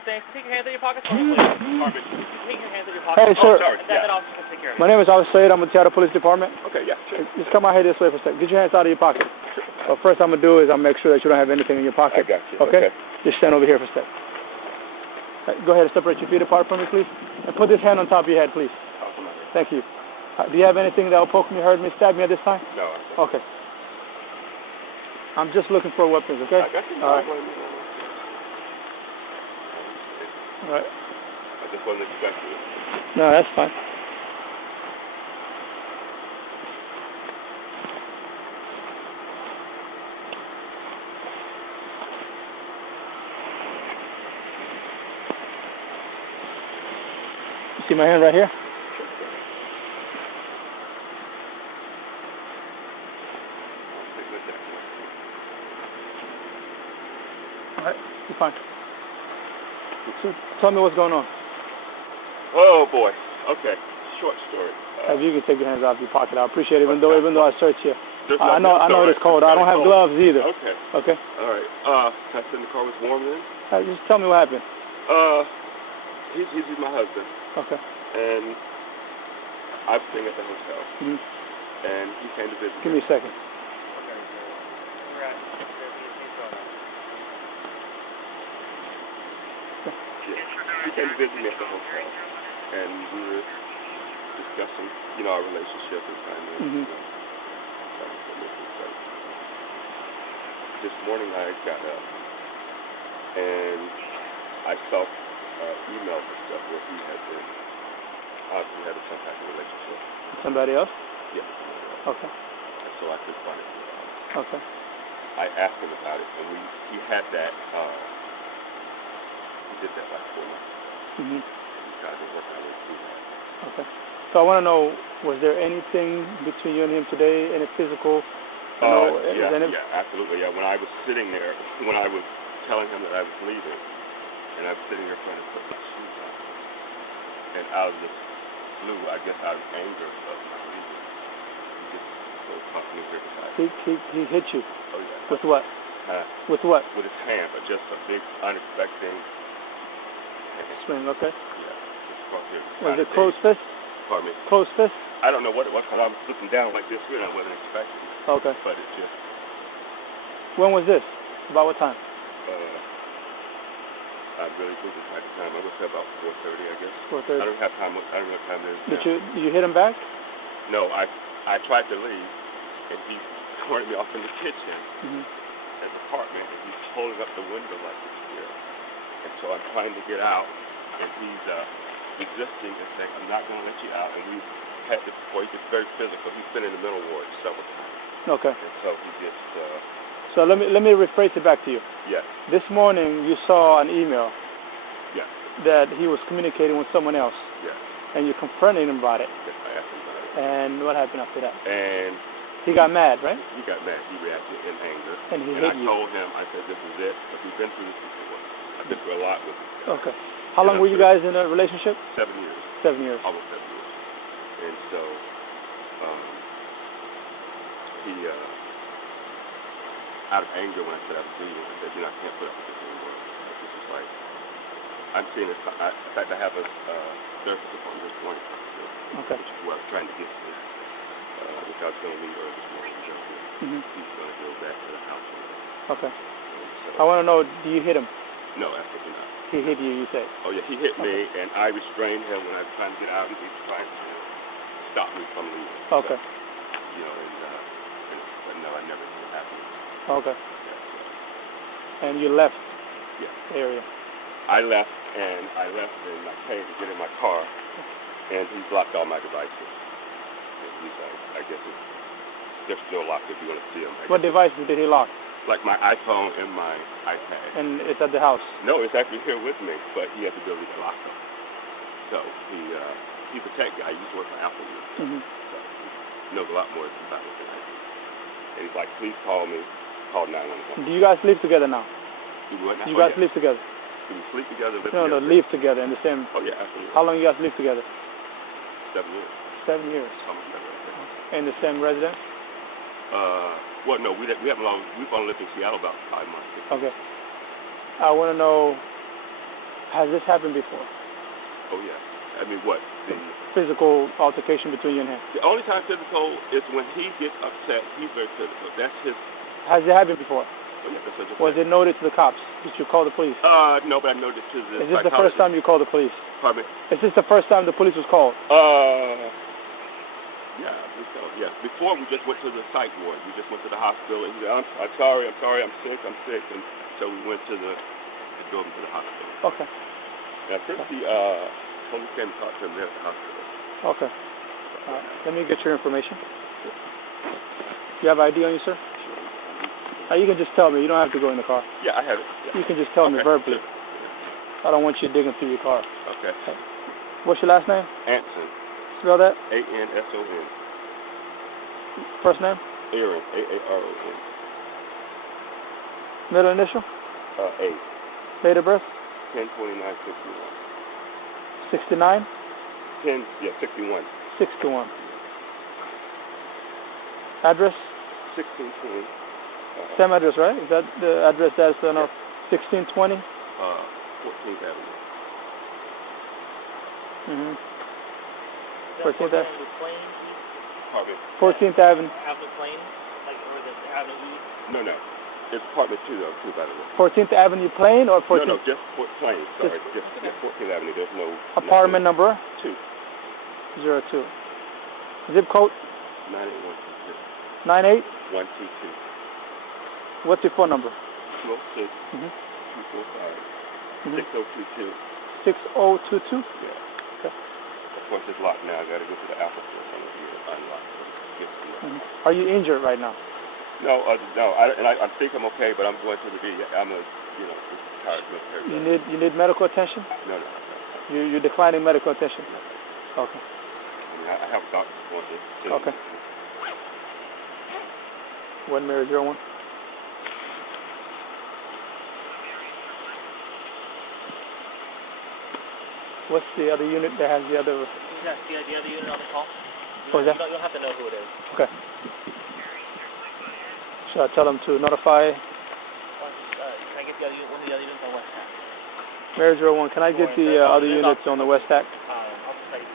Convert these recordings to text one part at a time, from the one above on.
other things. Take your hands in your pockets for me, please. Pardon me? Take your hands in your pockets. Hey, sir. Oh, sorry. That officer can take care of it. My name is Officer Said. I'm with the Seattle Police Department. Okay, yeah, sure. Just come out here this way for a second. Get your hands out of your pocket. Well, first I'm going to do is I'll make sure that you don't have anything in your pocket. I got you. Okay? Just stand over here for a second. Go ahead and separate your feet apart from me, please. And put this hand on top of your head, please. Thank you. Do you have anything that will poke me, hurt me, stab me at this time? No. Okay. I'm just looking for weapons, okay? I got you. All right. All right. I just wasn't expecting it. No, that's fine. You see my hand right here? All right, you're fine. So tell me what's going on. Oh boy. Okay. Short story. If you can take your hands off your pocket, I appreciate it. Even though I search you. I know it's cold. I don't have gloves either. Okay. Okay. All right. I said the car was warm then. Just tell me what happened. He's my husband. Okay. And I'm staying at the hotel. Mm-hmm. And he came to visit. Give me a second. He came to visit me at the hotel, and we were discussing, our relationship and trying to. This morning I got up, and I saw emails and stuff where he had been obviously had some type of relationship. Somebody else? Yeah. Okay. And so I confronted him about it. Okay. I asked him about it, and he had that. He did that like 4 months. Mm-hmm. He tried to work out through that. Okay. So I want to know, was there anything between you and him today, any physical? Yeah, absolutely. Yeah, when I was sitting there, when I was telling him that I was leaving, and I was sitting there trying to put my shoes on, and out of the blue, I guess out of anger of my leaving, he just started talking to me here beside me. He hit you? Oh, yeah. With what? With what? With his hand, but just a big, unexpected swing, okay. Yeah. Was it closed fist? Pardon me? Closed fist? I don't know what it was, because I was looking down like this here, and I wasn't expecting it. Okay. But it just... When was this? About what time? I really think it's like the time. I would say about 4:30, I guess. 4:30. I don't have time. I don't know what time it is now. Did you hit him back? No, I tried to leave, and he cornered me off in the kitchen, his apartment, and he's holding up the window like this here. And so I'm trying to get out, and he's resisting and saying, I'm not going to let you out. And we've had this before. He gets very physical. He's been in the mental ward several times. Okay. And so he just... So let me rephrase it back to you. Yes. This morning you saw an email. Yes. That he was communicating with someone else. Yes. And you confronted him about it. Yes, I asked him about it. And what happened after that? And he got mad, right? He got mad. He reacted in anger. And he hit you. I told him, I said, this is it. But we've been through this before. I've been through a lot with this guy. Okay. How long were you guys in a relationship? 7 years. 7 years. Almost 7 years. And so he out of anger when I said I was leaving, I said, I can't put up with this anymore. This is like, I'm seeing this. In fact, I have a therapist appointment this morning. Okay. Which is where I was trying to get to, which I was going to leave early this morning. He's going to go back to the house. Okay. So, I want to know, do you hit him? No, absolutely not. He hit you, you say? Oh, yeah, he hit me, and I restrained him when I was trying to get out. He was trying to stop me from leaving. Okay. But no, I never did happen. Okay. Yeah, and you left the area? I left, and I came to get in my car, and he blocked all my devices. And he's I guess they're still locked if you want to see them. What devices did he lock? Like my iPhone and my iPad. And it's at the house? No, it's actually here with me, but he has the ability to lock them. So he's a tech guy. He used to work for Apple. So he knows a lot more about it than I do. And he's like, please call me. Call 911. Do you guys live together now? Do what now? You guys live together? Do we sleep together? Live together? No, live together in the same... Oh, yeah, absolutely. How long you guys live together? 7 years. 7 years. In the same residence? Well, no, we haven't long. We've only lived in Seattle about 5 months. Okay. I want to know Has this happened before? Oh, yeah. I mean, what? The physical altercation between you and him? The only time physical is when he gets upset. He's very physical. That's his... Has it happened before? Oh, yeah, that's his Was it noted to the cops? Did you call the police? No, but I noted to the Is this the first time you called the police? Pardon me? Is this the first time the police was called? Yeah, yes. Before we just went to the psych ward. We just went to the hospital and he said, I'm sorry, I'm sick. And so we went to drove him to the hospital. Okay. Now, first the police came and talked to him there at the hospital. Okay. Let me get your information. You have ID on you, sir? You can just tell me. You don't have to go in the car. Yeah, I have it. Yeah. You can just tell me verbally. I don't want you digging through your car. Okay. What's your last name? Anson. Spell that? Anson. First name? Aaron. Aaron. Middle initial? A. Date of birth? 10/29/61. 69? 61. 61. Address? 1620. Same address, right? Is that the address that's on 1620? 14th Avenue. Mm-hmm. 14th Avenue? 14th Avenue. Avenue Plain? Like, or the Avenue East? No. It's apartment 2, though, too, by the way. 14th Avenue Plain or 14th? No, just Plain. Sorry, just 14th Avenue. There's no... Apartment number? 2. 02. Zip code? 98122. 98122. What's your phone number? 206 Mm-hmm. 245 6022. 6022? Yeah. Okay. Of course, it's locked now. I got to go to the Apple store to unlock it. Are you injured right now? No. I think I'm okay, but I'm going to the VA. I'm retired military. You need medical attention? No. You're declining medical attention? No. Okay. I have doctors going to see. Okay. 101. What's the other unit that has the other? Yeah, the other unit on the call. What was that? You don't have to know who it is. Okay. Should I tell them to notify? Can I get one of the other units on West Tack? Mary 01, can I get the other units on the West Tack? I'll tell you.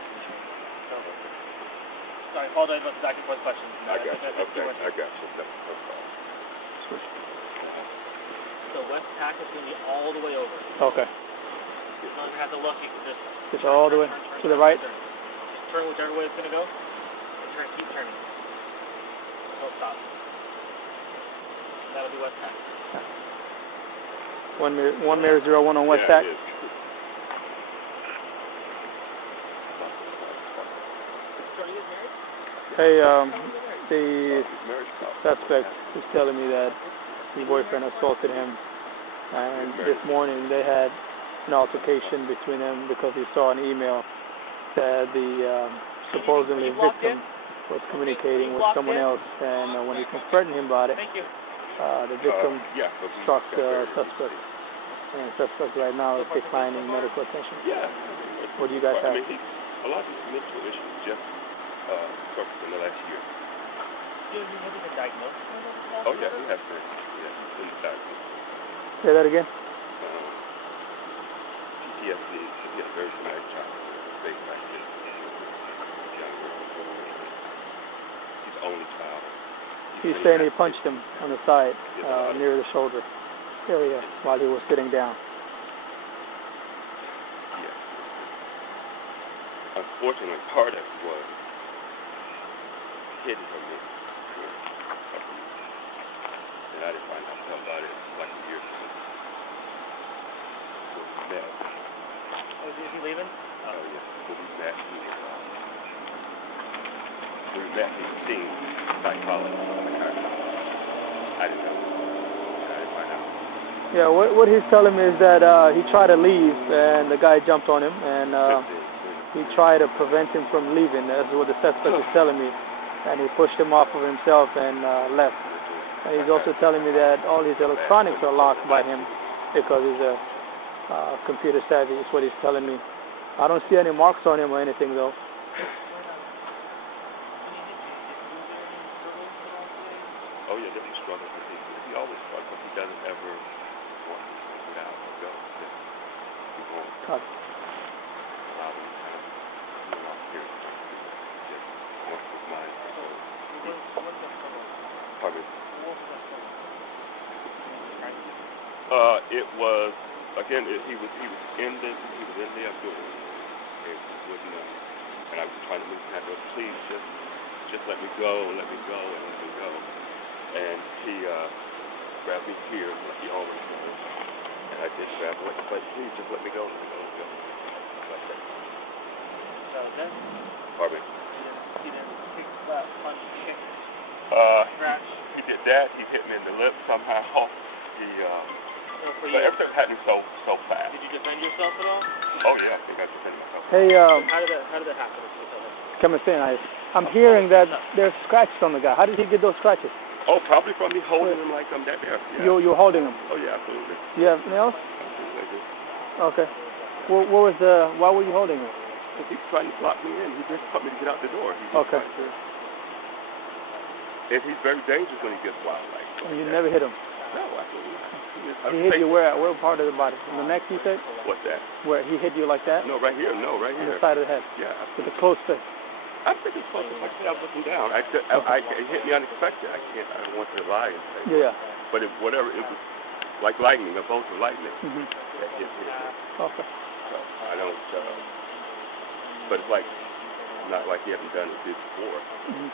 Sorry, I apologize about the back and forth questions. I got you. Okay, I got you. So West Tack is going to be all the way over. Okay. You don't have to look. You can just all the way to the right? Just turn whichever way it's going to go. And keep turning. Don't stop. That'll be West Tack. 101 on West Tack. Hey, the suspect is telling me that his boyfriend assaulted him, and this morning they had an altercation between them because he saw an email that the supposedly victim was communicating with someone else, and when he confronted him about it, the victim struck the suspect, and the suspect right now is declining medical attention. Yeah. What do you guys have? I mean, a lot of these mental issues just surfaced in the last year. Have you been diagnosed? Oh, yeah, he has been. Yeah, he's been diagnosed. Say that again? PTSD. He had a very traumatic childhood. Based on his young girl. He's the only child. He's saying he punched him on the side, near the shoulder area, while he was sitting down. Yeah. Unfortunately, part of it was hidden from me. And I didn't find out about it like a year ago. Oh, is he leaving? Oh, yeah. We'll be back here. We'll be back here seeing psychology. I didn't know. I didn't find out. Yeah, what he's telling me is that he tried to leave, and the guy jumped on him, and he tried to prevent him from leaving. That's what the suspect is telling me. And he pushed him off of himself and left. And he's also telling me that all his electronics are locked by him because he's a computer savvy. Is what he's telling me. I don't see any marks on him or anything, though. Oh, yeah, he struggles with it. He always struggles. He doesn't ever want to get out or go. He won't. Cut. It was again. He was in the outdoor, and he wouldn't. And I was trying to move him. I said, please, just let me go, and let me go. And he grabbed me here, like he always does. And I did grab him, like, please, just let me go, let me go. Like that. So then? Pardon me? He didn't kick, slap, punch, kick, scratch? He did that. He hit me in the lip somehow. But everything was happening so fast. Did you defend yourself at all? Oh yeah, I think I defended myself. Hey, How did that happen? come and say, I'm hearing that there's scratches on the guy. How did he get those scratches? Oh, probably from me holding him like I'm that there. Yeah. You're holding him? Oh yeah, absolutely. You have anything else? Absolutely. Okay. Why were you holding him? Because he's trying to block me in. He just told me to get out the door. Okay. And he's very dangerous when he gets wild like that. And you never hit him? No, absolutely not. He hit you where part of the body? In the neck, you said? What's that? Where he hit you like that? No, right here. No, right here. On the side of the head? Yeah. With a closed fist? I think it's supposed to, like I said, I was looking down. It hit me unexpected. I don't want to lie and say. Yeah. But it was like lightning, a bolt of lightning. Mm-hmm. That hit me. Okay. So I don't, but it's like, not like he hasn't done it before. Mm-hmm.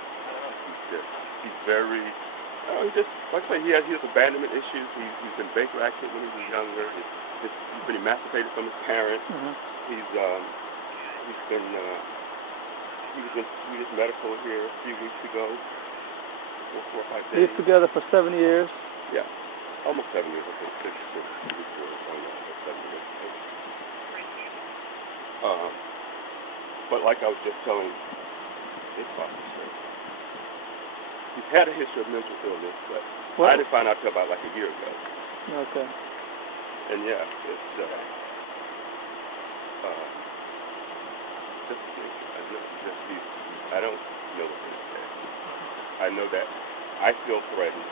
He's very, he just, like I say, he has abandonment issues. He's been Baker active when he was younger. He's been emancipated from his parents. Mm-hmm. He was in Swedish medical here a few weeks ago, 4 or 5 days. He's together for 7 years. Yeah, almost 7 years. I think 6 years, 7 years. But like I was just telling his officer, he's had a history of mental illness, but I didn't find out till about like a year ago. Okay. And yeah, it's I don't know what to say. I know that I feel threatened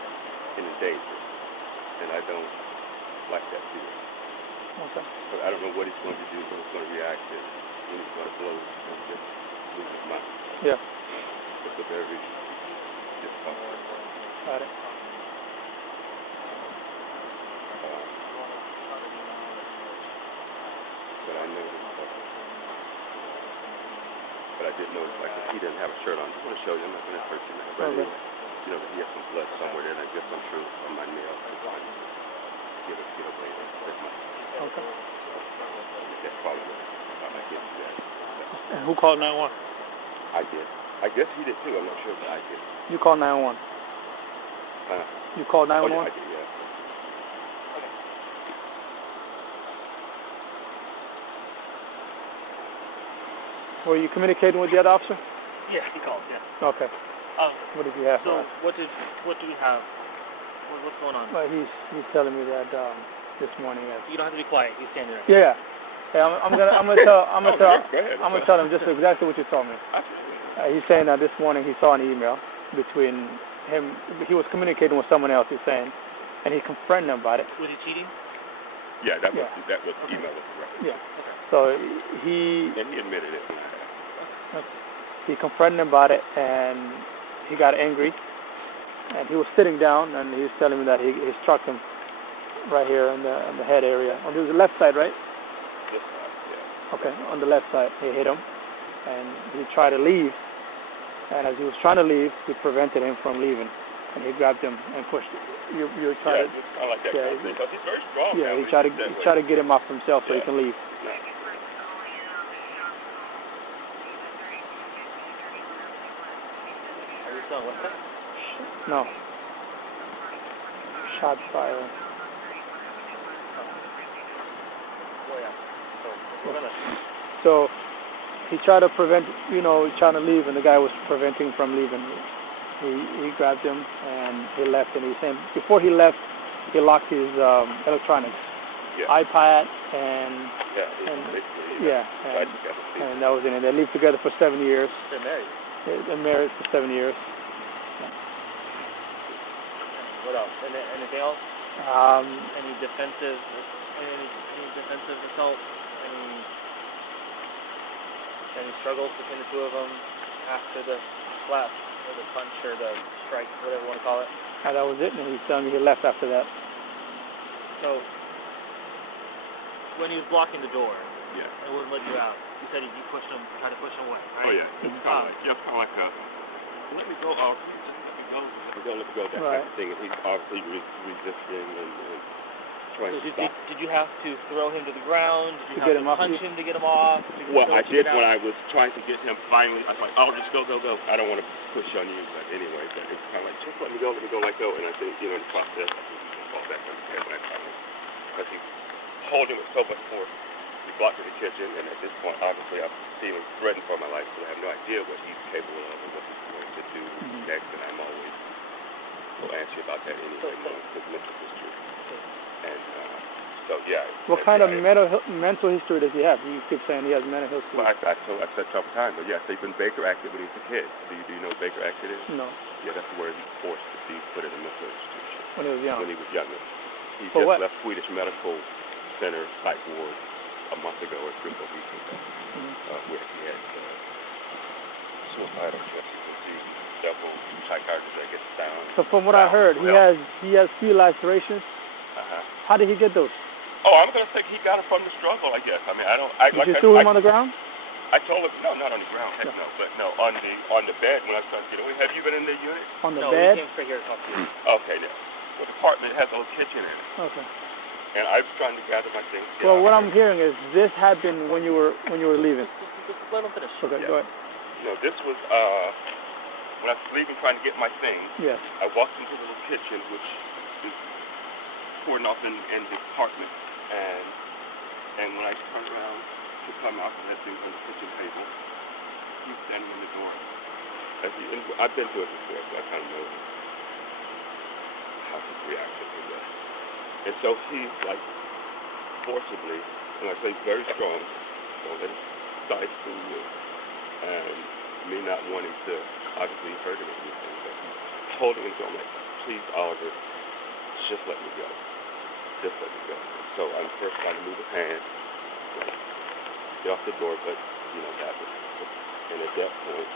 and in danger, and I don't like that feeling. Okay. But I don't know what he's going to do, when he's going to react, and when he's going to blow and just lose his mind. Yeah. It's a very difficult thing. Got it. But I noticed, but I did notice, like, he didn't have a shirt on. I just want to show you, I'm not going to hurt you now. But anyway, you know, he has some blood somewhere there, and I guess I'm sure on my nail. I'm trying to get away. That's my. Okay. That's probably what I did that. And who called 911? I did. I guess he did too. I'm not sure, but I did. You called 911? You called 911? Oh, yeah, I did, yeah. Were you communicating with the other officer? Yeah, he called, yeah. Okay. What did you have for us? What do we have? What's going on? Well, he's telling me that this morning. You don't have to be quiet. He's standing right. Yeah. Hey, I'm gonna tell him just exactly what you told me. He's saying that this morning he saw an email between him. He was communicating with someone else. He's saying, and he confronted him about it. Was he cheating? Yeah, that was email was correct. Yeah. Okay. So and he admitted it. He confronted him about it, and he got angry. And he was sitting down, and he was telling me that he struck him right here in the head area. On the left side, right? This side, yeah. Okay, on the left side, he hit him, and he tried to leave. And as he was trying to leave, we prevented him from leaving, and he grabbed him and pushed him. You're trying to. I like that kind of thing, because he's very strong. Yeah, he tried to get him off himself so he can leave. Yeah. Are you still with that? No. Shot fire. So he tried to prevent, trying to leave, and the guy was preventing him from leaving. He grabbed him, and he left, and he's saying before he left, he locked his electronics, iPad, and that was it. And they lived together for 7 years. They're married. They're married for 7 years. What else? Anything else? Any defensive assault? any struggles between the two of them after the slap or the punch or the strike, whatever you want to call it? That was it, and he's telling me he left after that. So, when he was blocking the door Yeah. and wouldn't let you out, you said you pushed him, tried to push him away, right? Oh yeah. It's kind of like a let me go. Oh, just let me go. Let me go. That type of thing. And he's obviously resisting and trying to stop. Did you have to throw him to the ground? Did you have to punch him to get him off? Well, I did when I was trying to get him finally. I was like, oh, just go. I don't want to push on you, but anyway, but it's kind of like, just let me go, let go. And I think, in the process, I think he just fall back on his head when I finally, because he holding with so much force. He blocked in the kitchen, and at this point, obviously, I'm feeling threatened for my life, so I have no idea what he's capable of and what he's going to do next, and I'm always so anxious about that anyway, knowing his mental history. And so, yeah. What kind of mental history does he have? You keep saying he has mental history. Well, I said several times, but yes, he's been Baker acted when he was a kid. Do you know what Baker acted is? No. Yeah, that's where he's forced to be put in a mental institution. When he was young? When he was younger. He For just what? left Swedish Medical Center psych ward a month ago or 3 or 4 weeks ago, where he had suicidal tendencies, several psychiatrists that get down. So from what I heard, he has few lacerations. How did he get those? Oh, I'm gonna think he got it from the struggle, I guess. I mean, I don't. Did you threw him on the ground? I told him no, not on the ground. Heck no, but no, on the bed when I started getting away. Have you been in the unit? On the bed? No, we came straight here to talk to you. Okay, now. Well, the apartment has a little kitchen in it. Okay. And I was trying to gather my things. Well, what I'm hearing is this happened when you were leaving. Just let him finish. Okay, go ahead. No, this was when I was leaving, trying to get my things. Yes. I walked into the little kitchen, which is pouring off in the apartment, and when I turned around to come out and had things on the kitchen table, he was standing in the door. I've been to it before, so I kind of know how his reaction to that. And so he's like forcibly, and I say very strong, don't let it stifle you, and me not wanting to obviously hurt him or anything, but holding him, so I'm like, please, Oliver, just let me go. Just let me go. So I'm first trying to move his hand, like, get off the door, but that was, and at that point,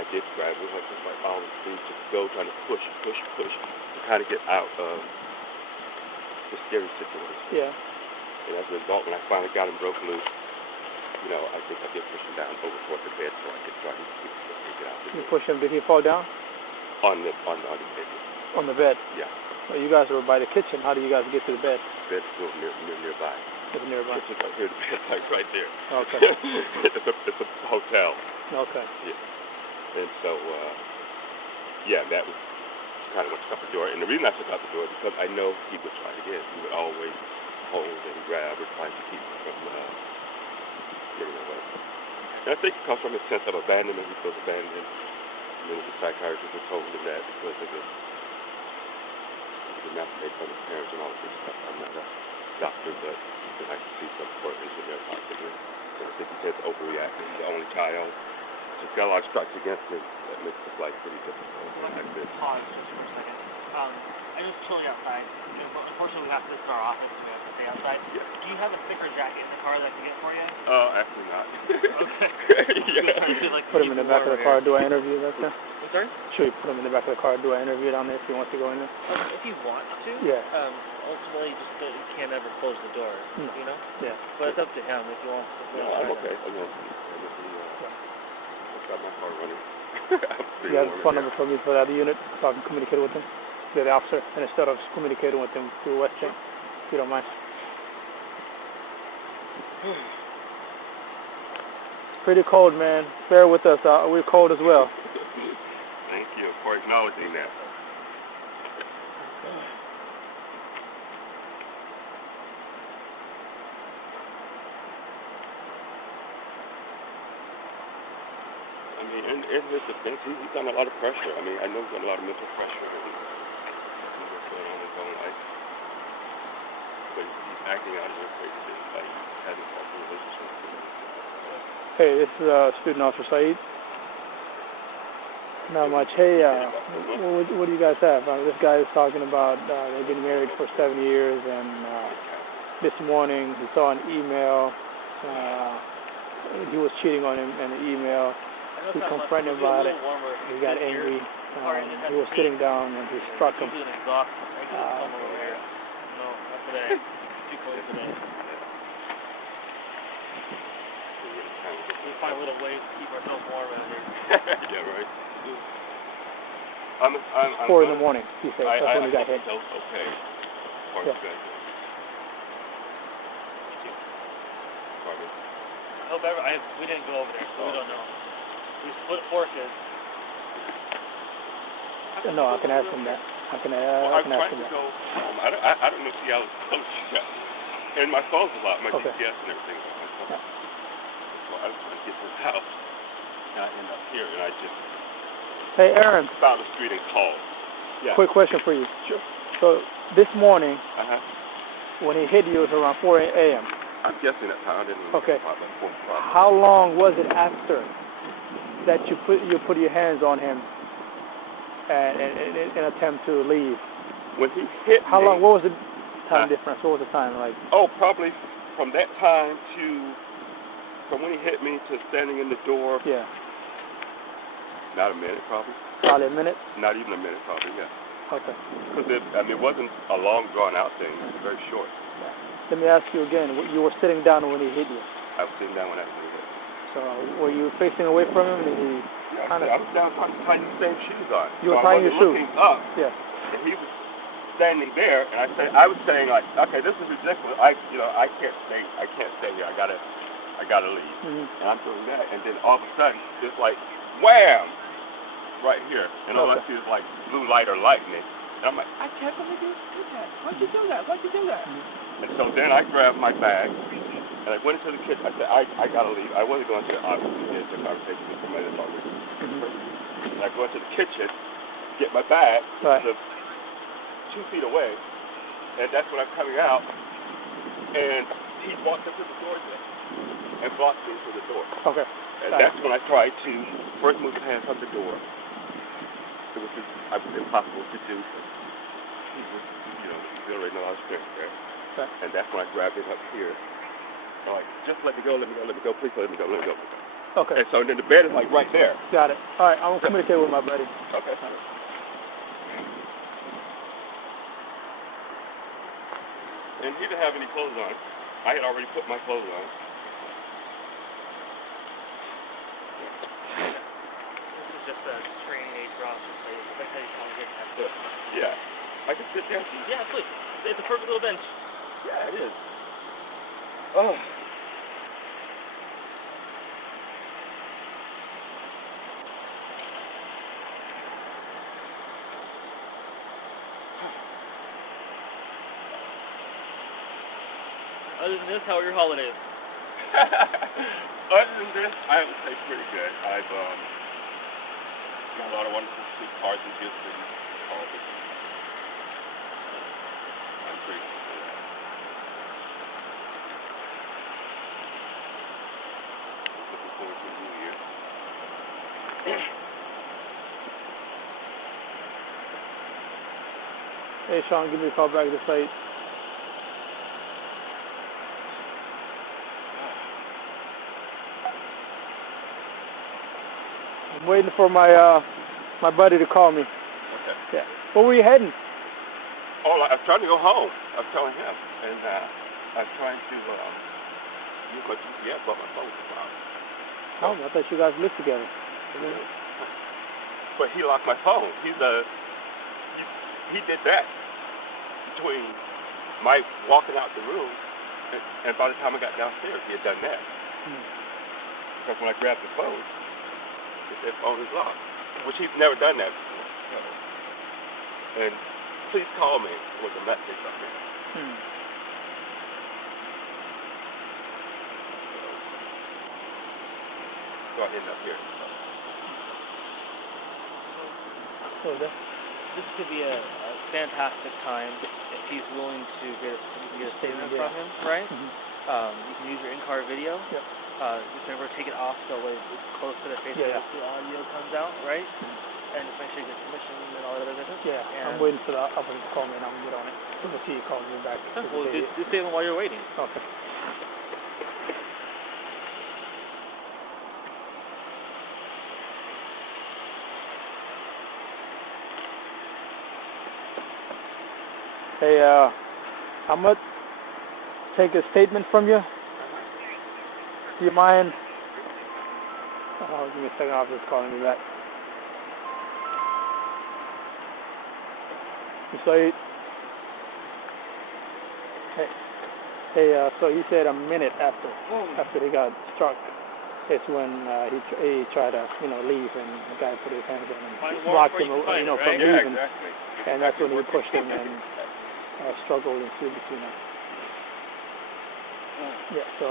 I did grab him, like, Oliver, please just go, trying to push, to kind of get out of the scary situation. Yeah. And as a result, when I finally got him broke loose, I think I did push him down over toward the bed so I could try to get out. You push him. Did he fall down? On the bed. On the bed? Yeah. Well, you guys were by the kitchen. How did you guys get to the bed? The bed's still nearby. It's nearby. Kitchen's right here. The bed's like right there. Okay. It's a hotel. Okay. Yeah. And so, that was kind of what took out the door. And the reason I took out the door is because I know he would try again. He would always hold and grab or try to keep me from getting away. And I think it comes from his sense of abandonment. He feels abandoned. The psychiatrist has told him that because of his emancipate from his parents and all of this stuff. I'm not a doctor, but I can see some importance in there possibly. So I think he says overreacting. He's the only child. He's got a lot of strikes against him that makes his life pretty difficult. Pause just for a second. I know it's chilly outside. Unfortunately, this is our office, so we have to stay outside. Yeah. Do you have a thicker jacket in the car that I can get for you? Actually not. Okay. Yeah. Put him in the back of the car. Do I interview that there? I'm sorry? Should we put him in the back of the car? Do I interview down there if he wants to go in there? If he wants to. Yeah. Ultimately, just you can't ever close the door. No. Yeah. But it's up to him if he wants to. No, I'm okay. I've got my car running. You have a phone number for me for the other unit so I can communicate with him, the officer, and instead of communicating with him through Western, if you don't mind. It's pretty cold, man. Bear with us. We're cold as well. Thank you for acknowledging that. I mean, in his defense, he's under a lot of pressure. I mean, I know he's under a lot of mental pressure and what's going on in his own life. But he's acting out of it crazy, like he's having healthy relationships. Hey, this is Student Officer Saeed. Not much. Hey, what do you guys have? This guy is talking about they've been married for 7 years, and this morning he saw an email he was cheating on him in the email. He confronted him about it. He got angry. He was sitting down and he struck him. No, not today. Too cold today. We find little ways to keep ourselves warm out here. Yeah, right. I'm 4 in the morning, he said. That's when he got hit. Okay. Yeah. We didn't go over there, so we don't know. We split forces. No, I can ask him that. I can ask him that. Go home. I don't know if I was close yet. And my phone's a lot, my GPS and everything. Yeah. Well, I was trying to get to the house, and I end up here, and I just Hey, Aaron. found the street and called. Yeah. Quick question for you. Sure. So this morning, Uh-huh. when he hit you, it was around 4 a.m. I'm guessing that time. I didn't really Okay. get about 4 o'clock. How long was it after that you put your hands on him and in an attempt to leave? When he hit How me, long? What was the time difference? What was the time like? Oh, probably from that time from when he hit me to standing in the door. Yeah. Not a minute, probably. Probably a minute. Not even a minute, probably. Yeah. Okay. Because it wasn't a long, drawn-out thing. It was very short. Let me ask you again. You were sitting down when he hit you. I was sitting down when I was hit. So were you facing away from him? And he Yeah, I was down tying the same shoes on. You were tying your shoes. Looking up. Yeah. And he was standing there, and I was saying like, okay, this is ridiculous. I can't stay here. I gotta leave. Mm-hmm. And I'm doing that, and then all of a sudden, it's like, wham, right here, and all I see is like blue light or lightning, and I'm like, I can't believe you did that. Why'd you do that? Mm-hmm. And so then I grabbed my bag, and I went into the kitchen. I said, I gotta leave. I wasn't going to obviously get into a conversation with somebody that's already. Mm-hmm. And I go into the kitchen, get my bag, which is 2 feet away, and that's when I'm coming out, and he walked up to the door and blocked me from the door. Okay. And that's when I tried to first move his hands up the door, which was impossible to do. He was, he's already know how to strength there. Okay. And that's when I grabbed him up here. I'm like, just let me go, please let me go. Okay. And so then the bed is like right there. Got it. All right, I'm gonna communicate with my buddy. Okay. And he didn't have any clothes on. I had already put my clothes on. This is just a training age roster place. That's how you kind of get that. Yeah. I can sit down. Yeah, please. It's a perfect little bench. Yeah, it is. Oh. Other than this, how are your holidays? Other than this, I would say pretty good. I've got a lot of wonderful sweet cards and gifts and all of it. I'm pretty good for that. Looking forward to the new year. Hey, Shaun, give me a call back this late. I'm waiting for my buddy to call me. Okay. Yeah. Where were you heading? Oh, I was trying to go home. I was telling him. And I was trying to use my GPS, but my phone was out. Oh, I thought you guys lived together. But he locked my phone. He did that between my walking out the room and by the time I got downstairs, he had done that. Because when I grabbed the phone, it said phone is locked, which he's never done that before. And please call me with a message up there. So I end up here. This could be a fantastic time if he's willing to get a statement from him, right? You can use your in-car video. Yep. You can never take it off so it's close to their face so the audio comes out, right? And just make sure you get permission and all that other business. Yeah, and I'm waiting for the operator to call me and I'm going to get on it. As soon as he calls me back. Well, do statement while you're waiting. Okay. Hey, I'm gonna take a statement from you. Do you mind? Oh, give me a second. Officer's calling me back. So so he said a minute after he got struck, it's when he tried to leave, and the guy put his hands on him, blocked him from leaving, exactly. and that's when he pushed him and struggled ensued between them. Yeah. So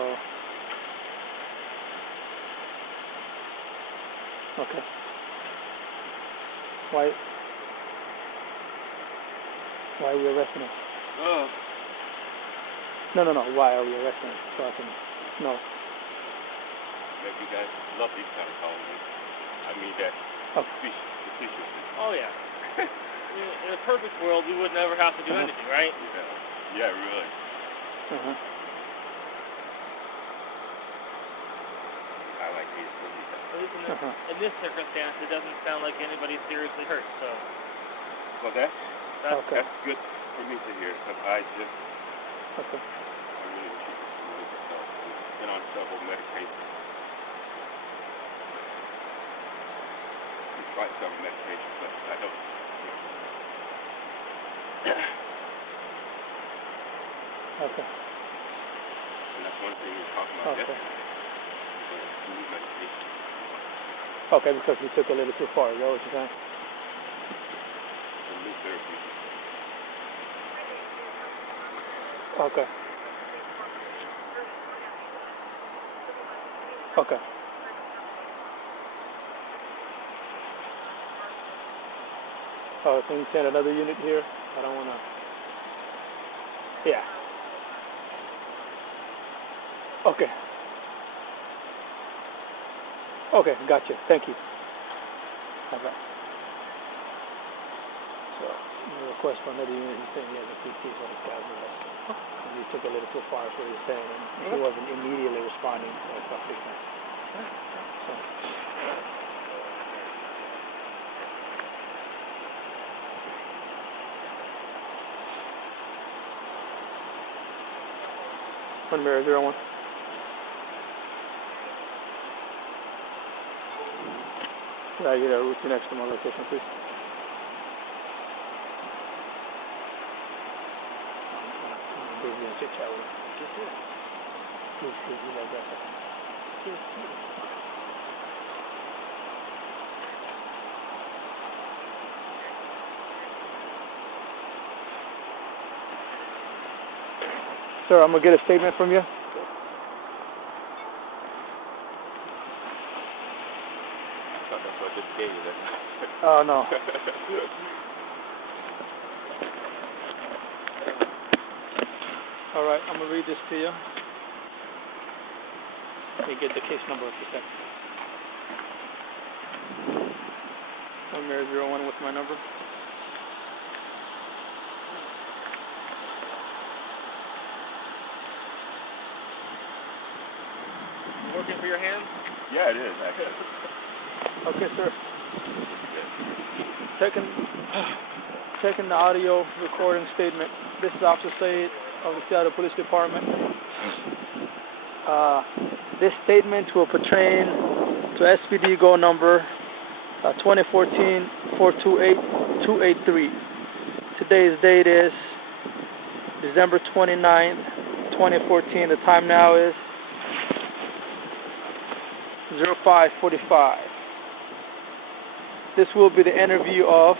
okay. Why are we arresting him? No. Why are we arresting him? So I can know. Maybe you guys love these kind of calls. I mean that suspiciously. Oh yeah. In a perfect world, we would never have to do anything, right? Yeah, really. I like these. At least in this circumstance, it doesn't sound like anybody's seriously hurt. So. Well, that's good for me to hear, because I really been on several medications. We tried several medications, but I don't. Okay. And that's one thing we were talking about yesterday. New medication. Okay, because he took a little too far. Is that what you're saying? New therapy. Okay. Okay. Oh, can you send another unit here? I don't want to. Yeah. Okay. Okay, gotcha. Thank you. Okay. So, the request for another unit, he's saying he has a PT for this guy's arrested. And he took a little too far, is what he's saying, and he wasn't immediately responding to a public thing. So. One mirror 01. Can I get a routine next to my location, please? I'm busy and chit-chat with him. He's like that. Sir, I'm going to get a statement from you. That's what I just gave you. Oh, no. All right, I'm going to read this to you. Let me get the case number for a second. 101 with my number. Working for your hands? Yeah, it is, actually. Okay, sir. Checking the audio recording statement. This is Officer Said of the Seattle Police Department. This statement will pertain to SPD Go number 2014-428-283. Today's date is December 29th, 2014. The time now is 05:45. This will be the interview of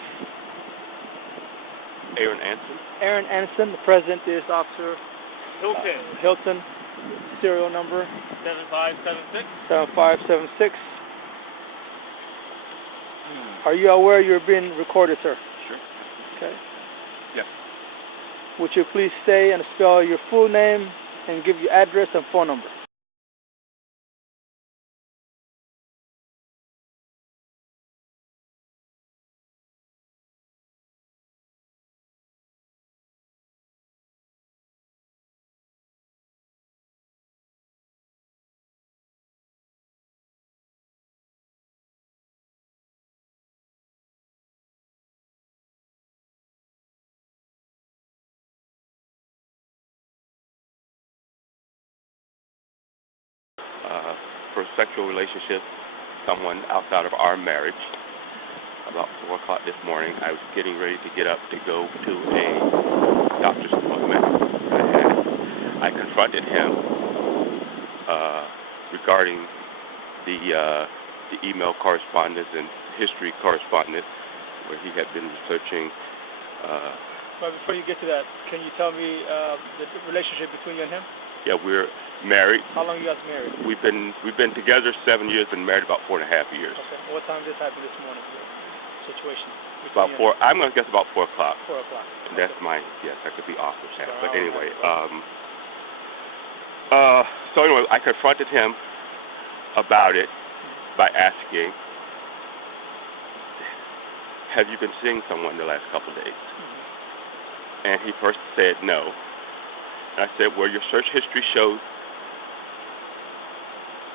Aaron Anson. The president is Officer Hilton. Serial number 7576. Are you aware you're being recorded, sir? Sure. Okay. Yes. Would you please say and spell your full name and give your address and phone number? for a sexual relationship, someone outside of our marriage. About 4 o'clock this morning, I was getting ready to get up to go to a doctor's appointment. I confronted him regarding the email correspondence and history correspondence where he had been researching. But before you get to that, can you tell me the relationship between you and him? Yeah, we're married. How long you guys married? We've been together 7 years, been married about 4.5 years. Okay. What time did this happen this morning? Situation. About 4. I'm going to guess about 4 o'clock. 4 o'clock. And that's my guess. I could be off with that. But anyway, so anyway, I confronted him about it by asking, have you been seeing someone the last couple of days? And he first said no. And I said, well, your search history shows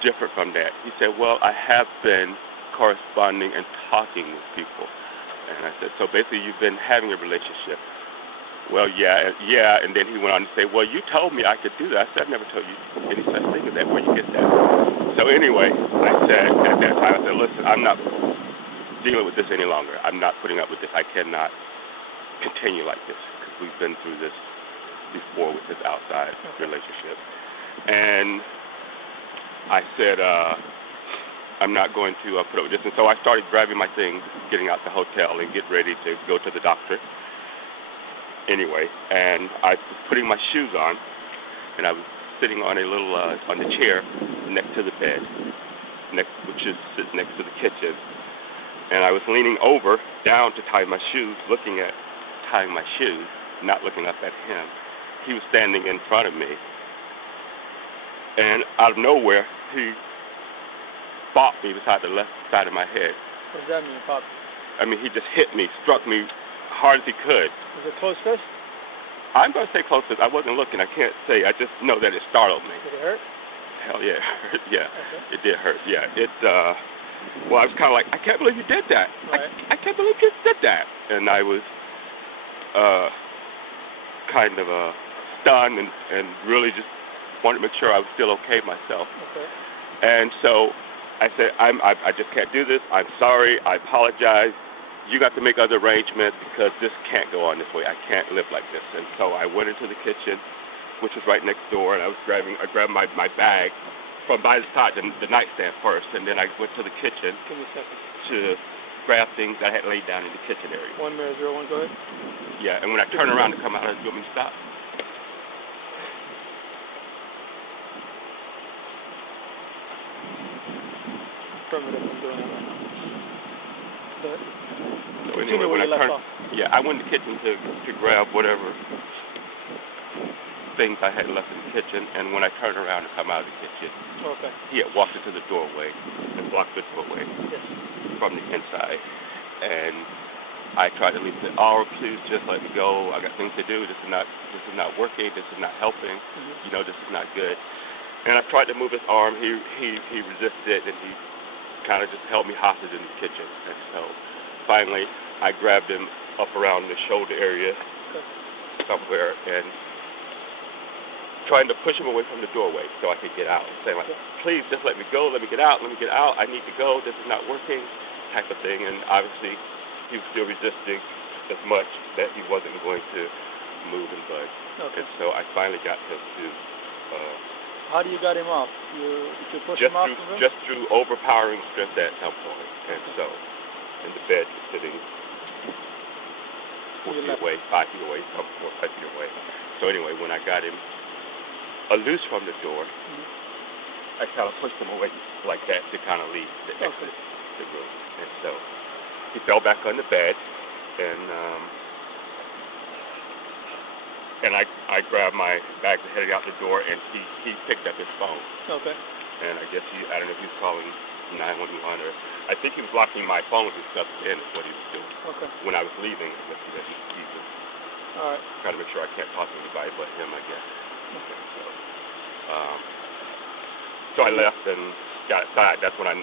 different from that. He said, well, I have been corresponding and talking with people. And I said, so basically you've been having a relationship. Well, yeah, and then he went on to say, well, you told me I could do that. I said, I never told you any such thing as that. Where'd you get that? So anyway, I said, at that time, I said, listen, I'm not dealing with this any longer. I'm not putting up with this. I cannot continue like this because we've been through this before with this outside relationship. And I said, I'm not going to put up with this. And so I started grabbing my things, getting out the hotel and get ready to go to the doctor. Anyway, and I was putting my shoes on, and I was sitting on a little, on the chair next to the bed, which is next to the kitchen. And I was leaning over, down to tie my shoes, looking at tying my shoes, not looking up at him. He was standing in front of me. And out of nowhere, he bopped me beside the left side of my head. What does that mean, pop? I mean, he just hit me, struck me hard as he could. Was it close fist? I'm going to say close fist. I wasn't looking. I can't say. I just know that it startled me. Did it hurt? Hell yeah, it hurt. Yeah, okay. It did hurt. Yeah, well, I was kind of like, I can't believe you did that. Right. I can't believe you did that. And I was kind of stunned and really just wanted to make sure I was still okay myself. Okay. And so I said, I just can't do this. I'm sorry. I apologize. You got to make other arrangements because this can't go on this way. I can't live like this. And so I went into the kitchen, which was right next door, and I grabbed my bag from by the side, the nightstand first, and then I went to the kitchen. Give me a second. To grab things I had laid down in the kitchen area. 101, go ahead. Yeah, and when I turned around to come out, I told me to stop. Affirmative, I'm doing it right now. So anyway, when I turned, I went in the kitchen to grab whatever things I had left in the kitchen, and when I turned around to come out of the kitchen, he had walked into the doorway and blocked the doorway from the inside. And I tried to leave and said, "Oh, please just let me go. I got things to do. This is not working. This is not helping. You know, this is not good." And I tried to move his arm. He resisted, and he kind of just held me hostage in the kitchen. And so finally, I grabbed him up around the shoulder area somewhere and trying to push him away from the doorway so I could get out. Saying like, "Please just let me go. Let me get out. Let me get out. I need to go. This is not working," type of thing. And obviously, he was still resisting as much that he wasn't going to move and budge. And so I finally got him to. How do you got him off? You push him off of him? Just through overpowering stress at some point. And so, in the bed, sitting 4 feet away, 5 feet away, 4 or 5 feet away. So anyway, when I got him loose from the door, I kind of pushed him away like that to kind of leave the exit the room. And so he fell back on the bed, and I grabbed my bag and headed out the door, and he picked up his phone. Okay. And I guess I don't know if he was calling 911 or I think he was locking my phone with stuff in is what he was doing. Okay. When I was leaving, I guess he was trying to make sure I can't talk to anybody but him, I guess. Okay. So I left and got outside. That's when I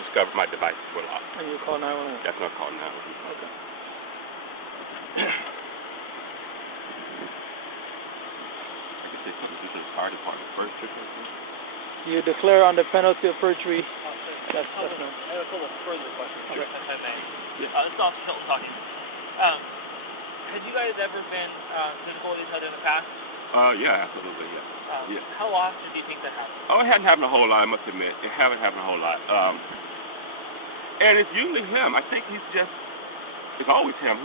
discovered my devices were locked. And you called 911? That's when I called 911. Okay. I guess this is the fire department first or something? Do you declare under penalty of perjury? That's no. I have a couple further questions, Sure. if I may. Yeah. It's not Hilton talking. Had you guys ever been physical with each other in the past? Yeah, absolutely, yeah. How often do you think that happens? Oh, it hadn't happened a whole lot, I must admit. It haven't happened a whole lot. And it's usually him. I think it's always him.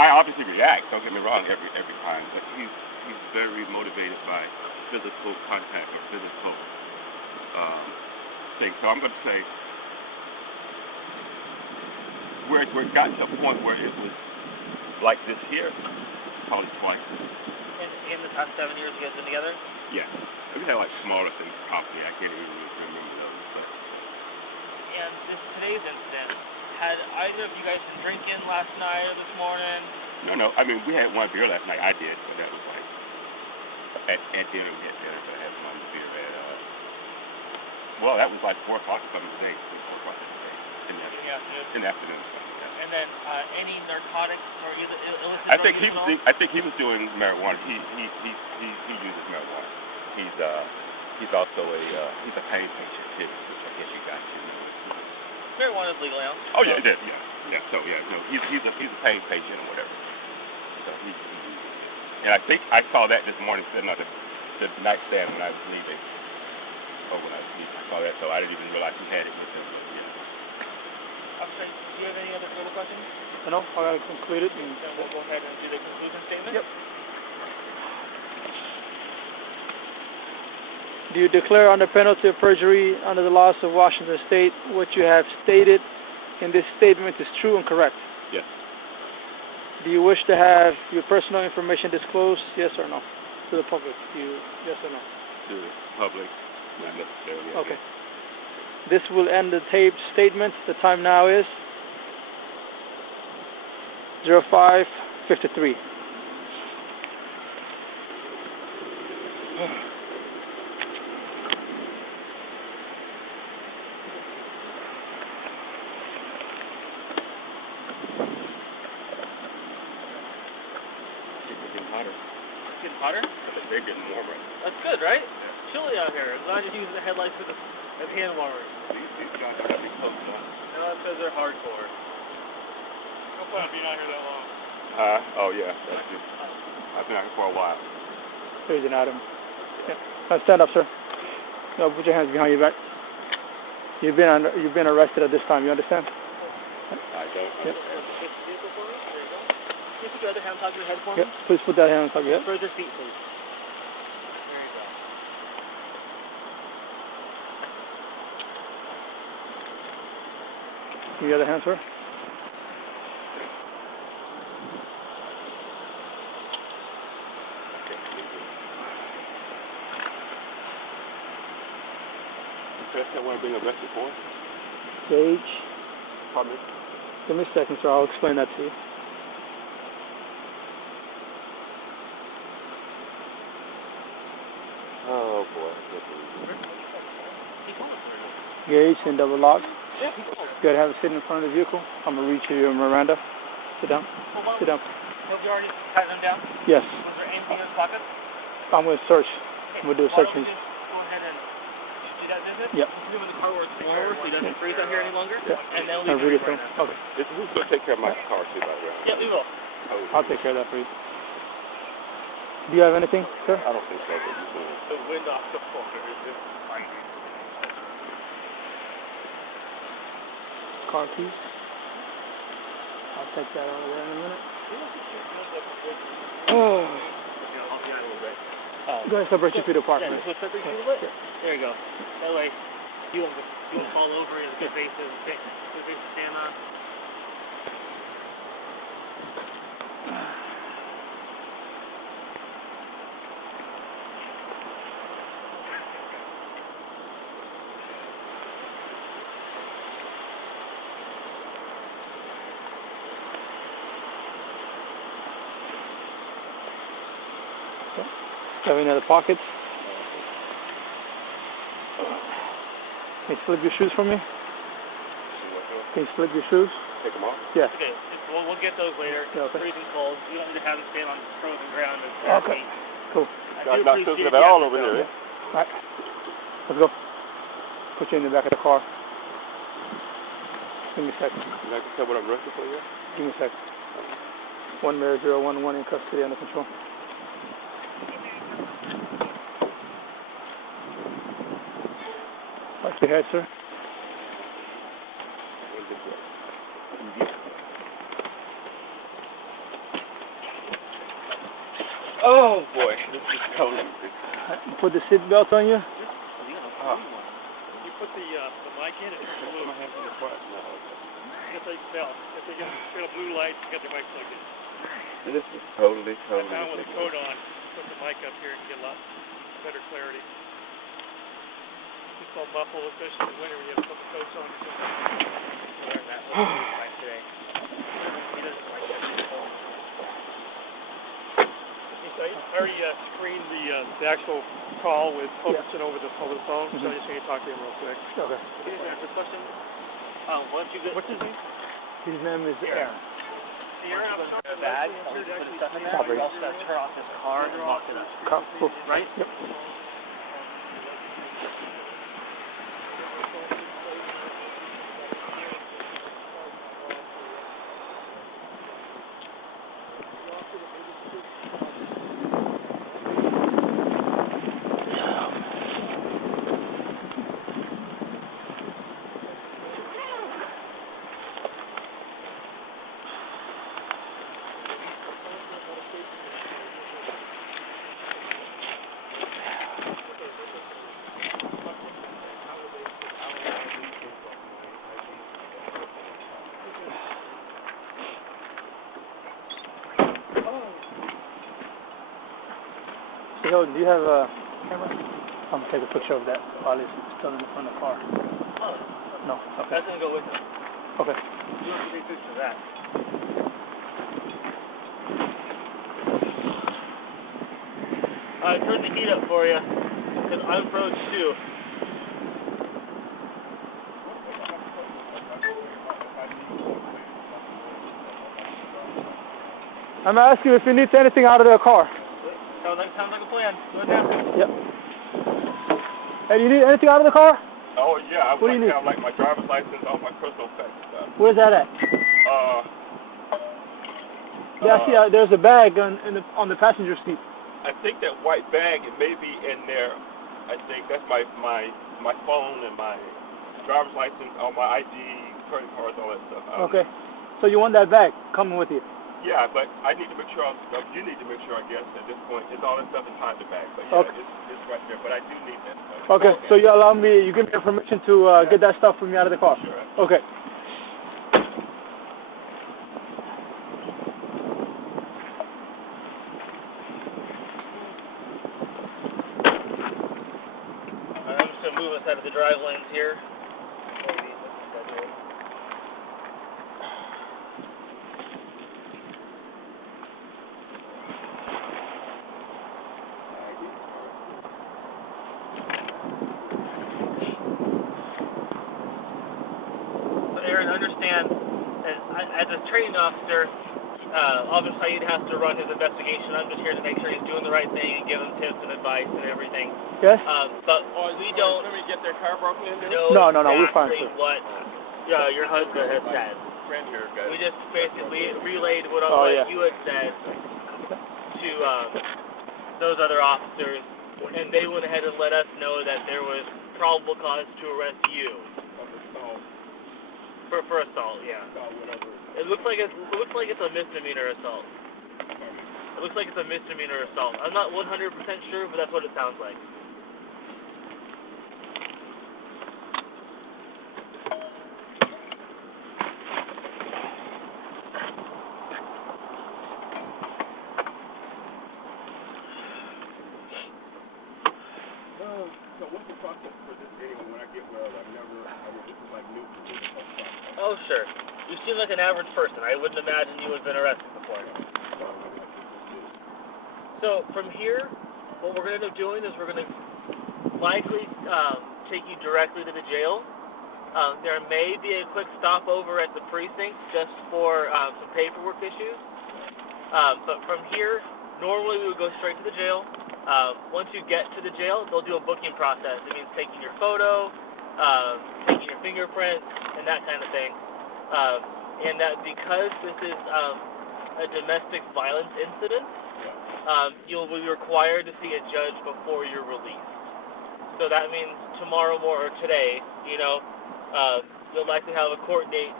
I obviously react, don't get me wrong, every time, but he's very motivated by physical contact or physical thing. So I'm going to say where it got to a point where it was like this here, probably twice. In the past 7 years you guys been together? Yeah. We had like smaller things probably. I can't even remember those. But. And today's incident, had either of you guys been drinking last night or this morning? No. I mean, we had one beer last night. I did, but that was like at dinner. We had dinner, so I had one beer at well, that was like 4 o'clock or something today. 4 o'clock today in the afternoon. And then any narcotics or illicit I think he was doing marijuana. He uses marijuana. He's also he's a pain patient too, which I guess you guys should know. Marijuana is legal now. Oh yeah, it is. Yeah. So he's a pain patient or whatever. So he and I think I saw that this morning sitting on the nightstand when I was leaving. Or when I was leaving, I saw that, so I didn't even realize he had it with him. Okay. Do you have any other further questions? No, I gotta conclude it. Then we'll go ahead and do the conclusion statement. Yep. Do you declare under penalty of perjury under the laws of Washington State what you have stated in this statement is true and correct? Yes. Do you wish to have your personal information disclosed, yes or no, to the public? Yes or no? To the public, not necessarily. Okay. This will end the taped statement. The time now is 05:53. It's getting hotter? They're getting warmer. That's good, right? Yeah. Chilly out here. I'm glad you're using the headlights as hand warmers. These guys got to be close enough. No, it says they're hardcore. No plan on being out here that long. Oh yeah, that's it. I've been out here for a while. There's an Adam. Yeah. Stand up, sir. No, put your hands behind your back. You've been arrested at this time. You understand? I don't. Yep. Can you put your other hand on top of your head for me? Yep. Please put that hand on top of your head. Further feet, please. There you go. The other hand, sir. That's that one being arrested for? Gage. Pardon me? Give me a second, sir. I'll explain that to you. Oh boy. Gage and double lock. Yeah. You gotta have it sitting in front of the vehicle. I'm gonna reach you, Miranda. Sit down. Sit down. Have you already tightened them down? Yes. Was there anything in his pocket? I'm gonna search. Okay. We'll do a Why search. don't we just go ahead and do that visit? Yep. Put him in the car where it's warmer so he doesn't freeze out here any longer. Yeah. And then I'll we'll read it leave through. right now. Okay. Who's going to take care of my car too, by the way? Yeah, we will. I'll take care of that for you. Do you have anything, sir? I don't think so, but you can. The wind off the floor is just fine. Car keys. I'll take that over there in a minute. Oh. Go ahead, separate your feet apart. Yeah, just separate your feet a little bit. There you go. That way, you won't fall over. You have good base to stand on. Do you have any other pockets? Can you slip your shoes for me? Can you slip your shoes? Take them off? Yeah. Okay, we'll get those later. Yeah, okay. Freezing cold. You don't need to have them stand on frozen ground. Okay. Cool. Not so good at all over here, eh? Right. Let's go. Put you in the back of the car. Give me a second. You like to tell what I'm arrested for here? Give me a second. 1-011 in custody under control. Watch your head, sir. Oh boy, this is totally. Put the seat belt on you. You put the mic in it. Put my hands in the front. No. That's how you can tell. If they got a blue light, you got the mic plugged in. This is totally. I found with a coat on, put the mic up here and get a lot better clarity. It's all muffled, especially in the winter when you have a couple coats on. Learned that one today. He doesn't like that. I already screened the actual call with Hilton over the phone, so I just need to talk to him real quick. Okay. Quick question. Why don't you get... What's his name? His name is Aaron. Sierra, the bag, put his stuff in there. He also got to turn off his car and lock it up. Right? Yep. Hilton, do you have a camera? I'm going to take a picture of that while it's still in the front of the car. Oh. No? Okay. That's going to go with him. Okay. You have to take pictures of that. I turned the heat up for you, because I'm froze too. I'm going to ask you if you need anything out of the car. Sounds like a plan. Go down. Yep. Hey, do you need anything out of the car? Oh yeah, What do you need? Like my driver's license, all my personal effects stuff. Where's that at? Yeah, I see. There's a bag on the passenger seat. I think that white bag, it may be in there. I think that's my phone and my driver's license, all my ID, credit cards, all that stuff. Okay. So you want that bag coming with you? Yeah, but I need to make sure. You need to make sure, I guess, at this point, it's all that stuff inside the bag. But yeah, okay. it's right there. But I do need that stuff. Okay. So you allow me? You give me permission to get that stuff from me out of the car? Sure. Okay. I'm just going to move us out of the drive lanes here. Understand, as a training officer, Officer Saeed has to run his investigation. I'm just here to make sure he's doing the right thing and give him tips and advice and everything. Yes. But we don't Let me get their car broken into. know No, we're fine, exactly sir. what your husband has said. Friend here, guys. We just basically relayed what you had said to those other officers, and they went ahead and let us know that there was probable cause to arrest you. For assault, yeah. It looks like it's a misdemeanor assault. It looks like it's a misdemeanor assault. I'm not 100% sure, but that's what it sounds like. So what's the process for this anyway? When I get well, this is like new to me. Oh, sure. You seem like an average person. I wouldn't imagine you would have been arrested before. So from here, what we're going to end up doing is we're going to likely take you directly to the jail. There may be a quick stopover at the precinct just for some paperwork issues. But from here, normally we would go straight to the jail. Once you get to the jail, they'll do a booking process. It means taking your photo, taking your fingerprint, and that kind of thing. And that because this is a domestic violence incident, you'll be required to see a judge before you're released. So that means tomorrow or today, you'll likely have a court date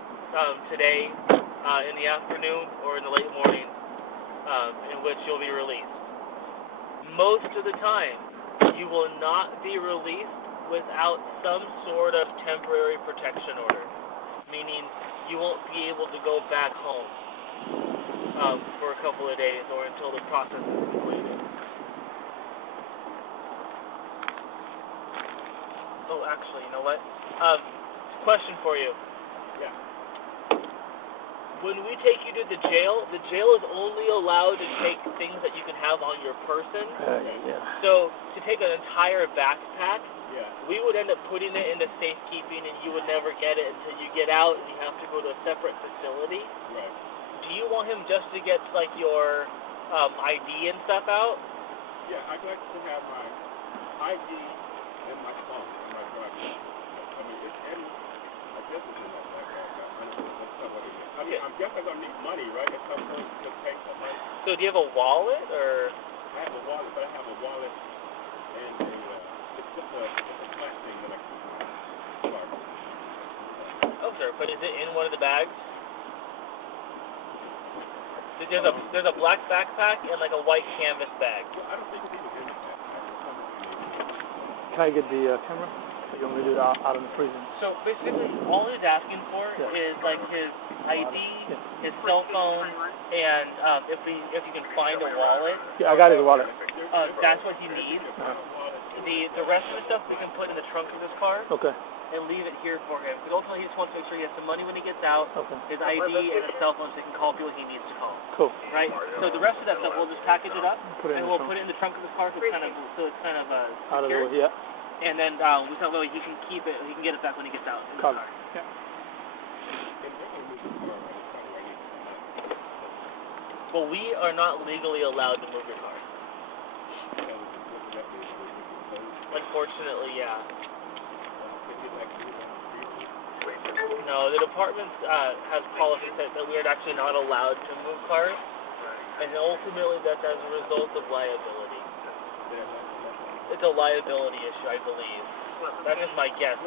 today in the afternoon or in the late morning in which you'll be released. Most of the time, you will not be released without some sort of temporary protection order, meaning you won't be able to go back home for a couple of days or until the process is completed. Oh, actually, you know what? Question for you. Yeah. When we take you to the jail is only allowed to take things that you can have on your person. So to take an entire backpack, we would end up putting it into safekeeping, and you would never get it until you get out, and you have to go to a separate facility. Right. Do you want him just to get like your ID and stuff out? Yeah, I'd like to have my ID and my phone and my driver's license. I mean, it's in. I guess it's in that backpack. I mean, I'm guessing I'm gonna need money, right? At some point to pay some money. So do you have a wallet or? I have a wallet, but I have a wallet and it's just a flat thing that I keep my card. Oh, sir, but is it in one of the bags? There's a black backpack and like a white canvas bag. Well, I don't think it's even in the backpack. Can I get the camera? You want me to do it out in the prison? So basically, all he's asking for is like his ID, his cell phone, and if you can find a wallet. Yeah, I got his wallet. That's what he needs. The rest of the stuff we can put in the trunk of his car. Okay. And leave it here for him. Because ultimately, he just wants to make sure he has some money when he gets out. Okay. His ID and his cell phone, so he can call people he needs to call. Cool. Right. So the rest of that stuff, we'll just package it up and we'll put it in the trunk of his car, so it's kind of out of the way, yeah. And then we tell him he can keep it. He can get it back when he gets out. In the car. Yeah. Well, we are not legally allowed to move your car. Unfortunately, yeah. No, the department has policies that we are actually not allowed to move cars, and ultimately that's as a result of liability. It's a liability issue, I believe. That is my guess.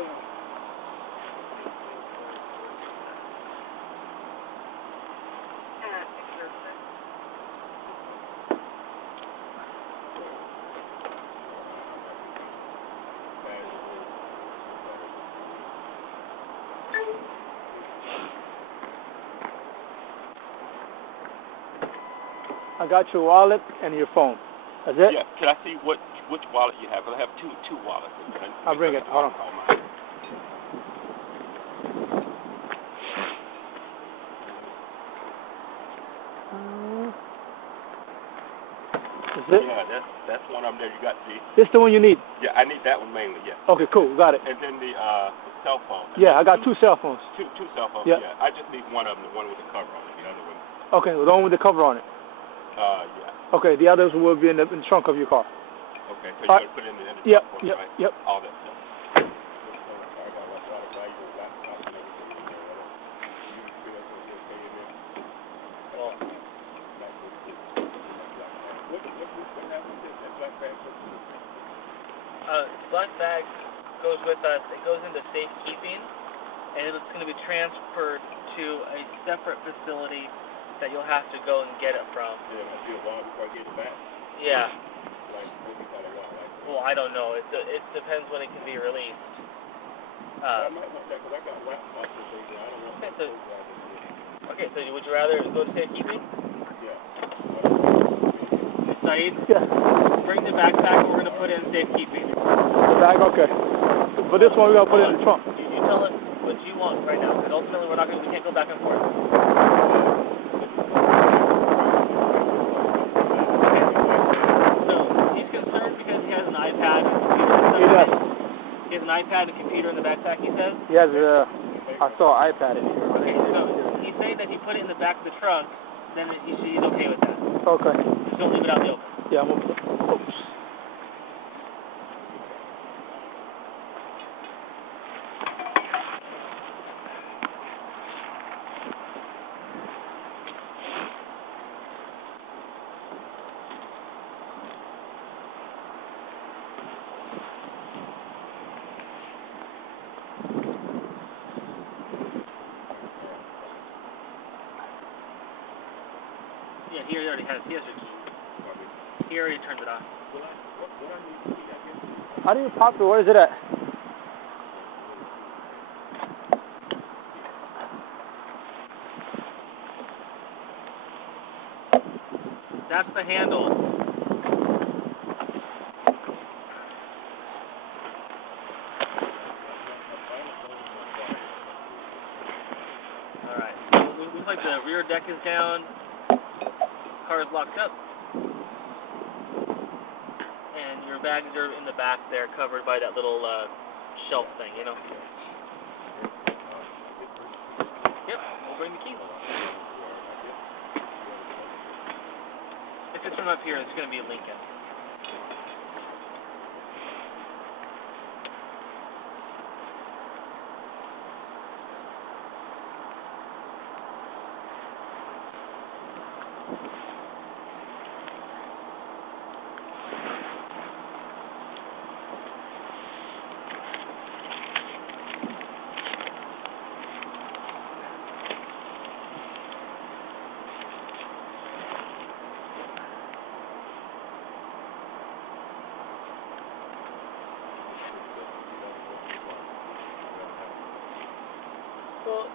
I got your wallet and your phone. That's it? Yeah. Can I see which wallet you have? I have two wallets. I'll bring it. Hold on. Is it? Yeah, that's one of them there. You got the. This the one you need? Yeah, I need that one mainly. Yeah. Okay, cool. Got it. And then the cell phone. Yeah, I got two cell phones. Two cell phones. Yeah. I just need one of them. The one with the cover on it. The other one. Okay, the one with the cover on it. Yeah. Okay, the others will be in the trunk of your car. Okay, so you're going to put it in the Yep, trunk, yep, right? yep. All that stuff. Black bag goes with us. It goes into safekeeping, and it's going to be transferred to a separate facility that you'll have to go and get it from. Yeah. Well, I don't know. It depends when it can be released. Okay, so would you rather go to safekeeping? Saeed? Yeah. Bring the backpack and we're going to put it in safekeeping. The bag? Okay. But this one we're going to put it in the trunk. You tell us what you want right now, because ultimately we can't go back and forth. So, he's concerned because he has an iPad and computer. He does. He has an iPad and computer in the backpack, he says? He has I saw an iPad in here. Okay, so he's saying that if you put it in the back of the trunk, then he's okay with that. Okay. Just don't leave it out in the open. Yeah, I'm going to put. Oops. Yeah, he already has. He has your key. He already turned it off. How do you pop it? Where is it at? That's the handle. Alright, so it looks like the rear deck is down, car is locked up, and your bags are in the back there covered by that little shelf thing, you know? Yep, we'll bring the keys. If it's from up here, it's going to be Lincoln.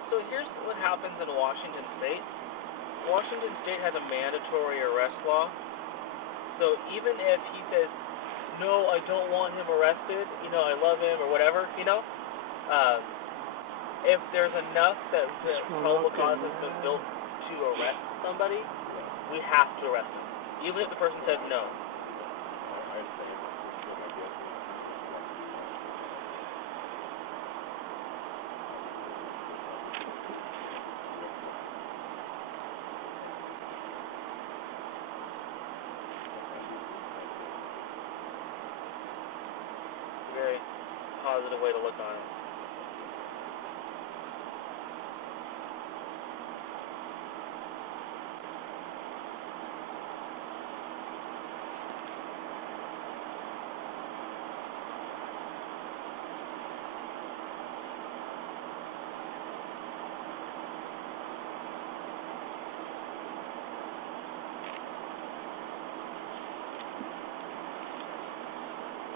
So here's what happens in Washington State. Washington State has a mandatory arrest law. So even if he says, no, I don't want him arrested, you know, I love him or whatever, you know, if there's enough that probable cause has been built to arrest somebody, we have to arrest them, even if the person says no. Very positive way to look on it.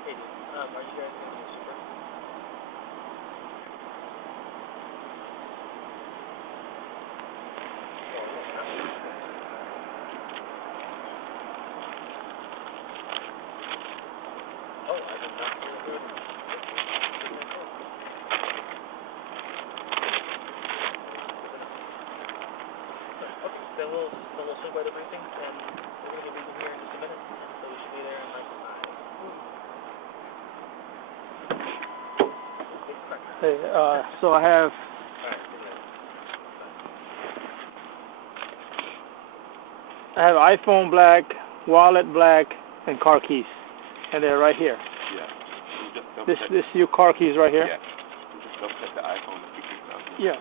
Hey dude, are you guys going to be super? Oh, I did not see the bird. Okay, then we'll swing by the briefing, and we're going to get leaving here in just a minute, so we should be there in like 5. Hey, so I have iPhone black, wallet black, and car keys, and they're right here. Yeah. This your car keys right here. Yeah. You just double check the iPhone and keep it up. Yeah.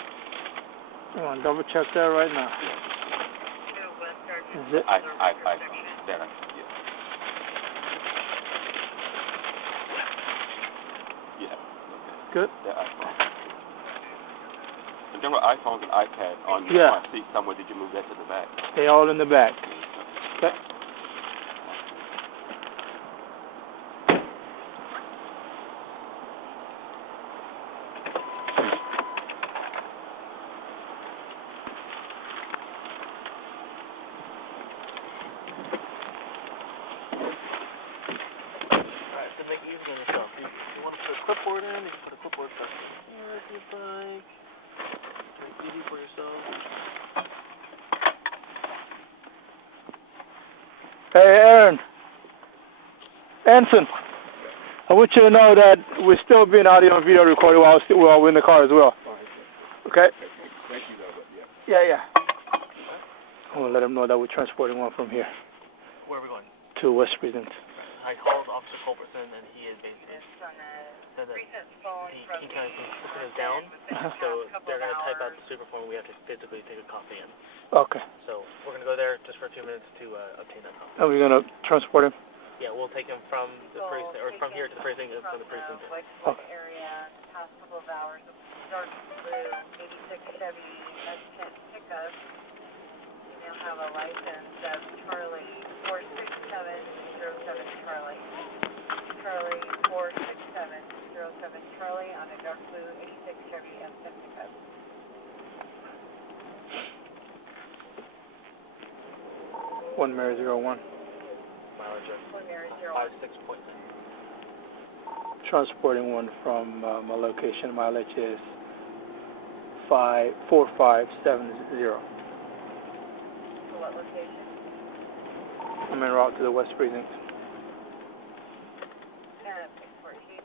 I'm gonna double check that right now. Is it? iPhone. There. Yeah. Yeah. Okay. Good. The iPhone. And there were iPhones and iPad on your front seat somewhere. Did you move that to the back? They all in the back. Okay. Alright, to make it easy on yourself, you want to put a clipboard in, you can put a clipboard stuff here if you'd like. Make it easy for yourself. Hey, Aaron. Anson. I want you to know that we're still being audio and video recorded while we're in the car as well. Okay? Thank you, though. Yeah. I want to let him know that we're transporting one from here Where are we going? to West Precinct. I called Officer Culbertson, and he is basically said that the key county system is down, so they're going to type out the super form. We have to physically take a copy in. Okay. So we're going to go there just for 2 minutes to obtain that copy. Are we going to transport him? Yeah, we'll take him from the precinct, or from here to the precinct, and from the precinct. Okay. Area in the past couple of hours. Dark blue, 86 Chevy S10 pickup. now have a license of Charlie 46707 Charlie. Charlie 46707 Charlie on a dark blue 86 Chevy F-70 Cub. One Mary 01. Mileage One Mary of 01. 56.9. Transporting one from my location. Mileage is 4570. To what location? I'm en route to the West Precinct. 614.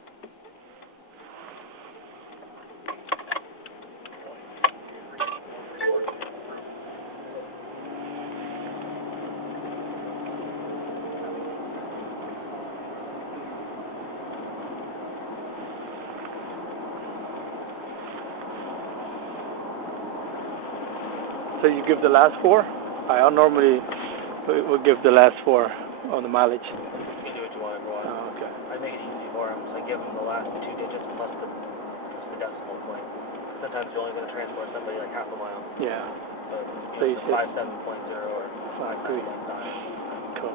So you give the last four? I'll normally would give the last four on the mileage. You can do what you want, everyone. Oh, okay. I make it easy for them, so I give them the last 2 digits plus the decimal point. Sometimes you're only going to transport somebody like half a mile. Yeah. So So you it's said 57.0 or 53. 57.9. Cool.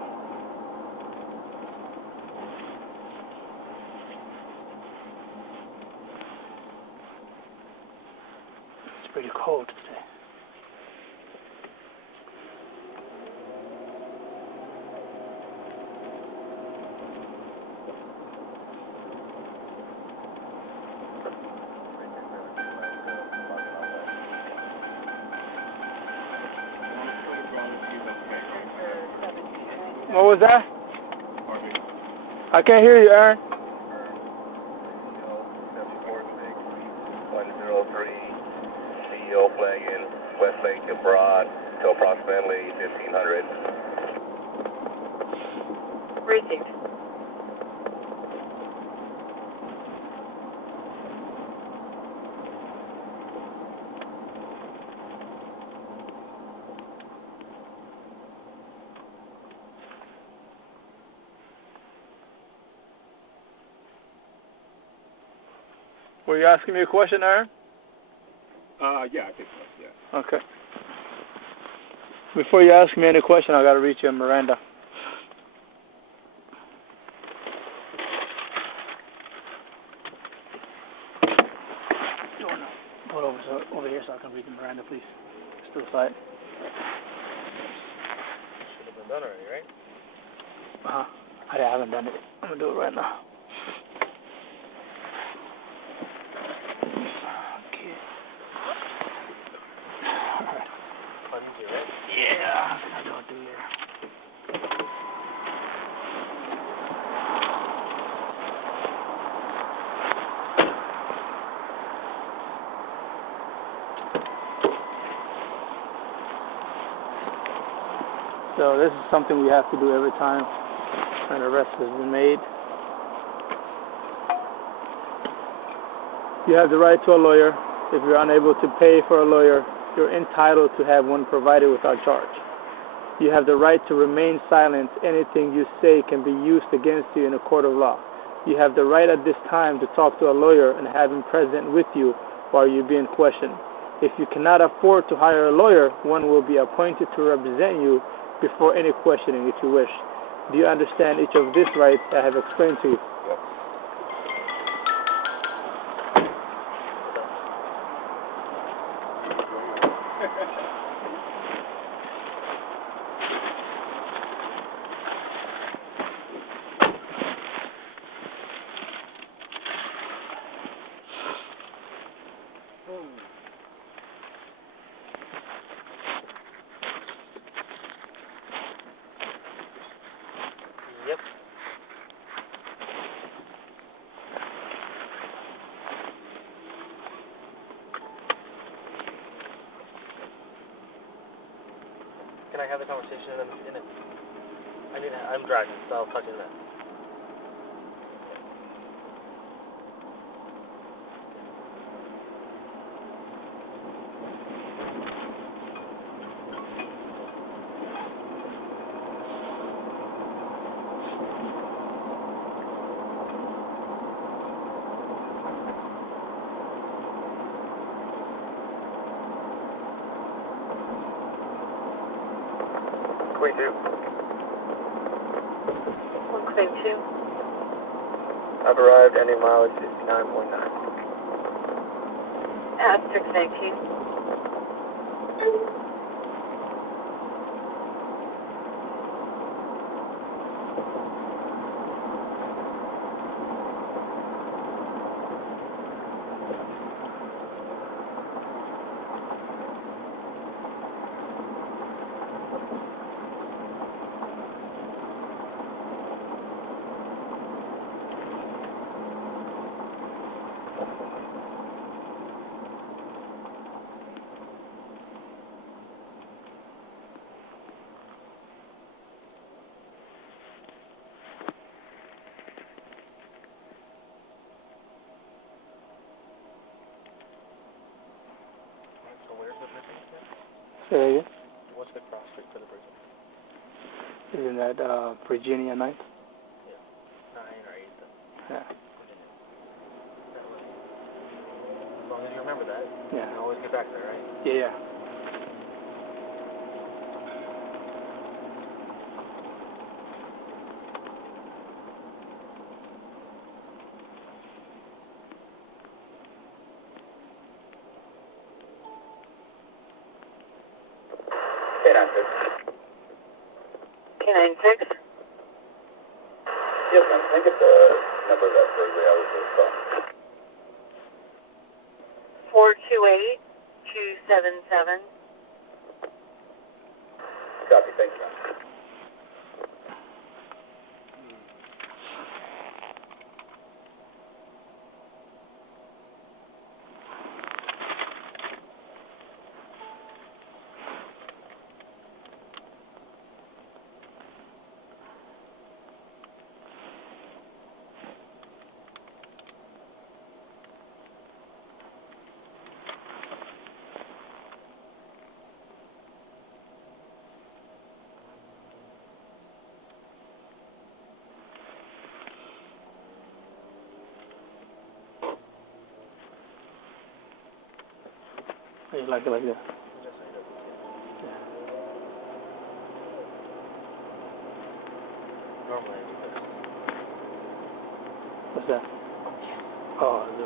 It's pretty cold today. What was that? I can't hear you, Aaron. 103 CEO flagging Westlake to Broad to approximately 1500. Received. Were you asking me a question, Aaron? Yeah, I think so, yeah. Okay. Before you ask me any question, I gotta reach you, Miranda. Pull over here so I can read you, Miranda, please. Just to the side. Should have been done already, right? I haven't done it. I'm gonna do it right now. Okay. Alright. Fun easy, right? Yeah, I don't do here. So this is something we have to do every time an arrest has been made. You have the right to a lawyer. If you're unable to pay for a lawyer, you're entitled to have one provided without charge. You have the right to remain silent. Anything you say can be used against you in a court of law. You have the right at this time to talk to a lawyer and have him present with you while you're being questioned. If you cannot afford to hire a lawyer, one will be appointed to represent you before any questioning if you wish. Do you understand each of these rights I have explained to you? Yep. Can I have the conversation in a I'm driving, so I'll talk to you then. Queen 2. 1 Queen 2. I've arrived, ending mileage 69.9. At 619. So where's the prison? Say that again? What's the cross street to the prison? Isn't that Virginia 9th? Yeah. 9 or 8. Yeah. Virginia. That was, as long as you remember that. Yeah. You can always get back there, right? Yeah. K96. Yes, ma'am. Can I get the number of that surgery I was just on? 428 277. Copy, thank you. I just like it like that. Yes, I do. Normally I do this. What's that? Oh, the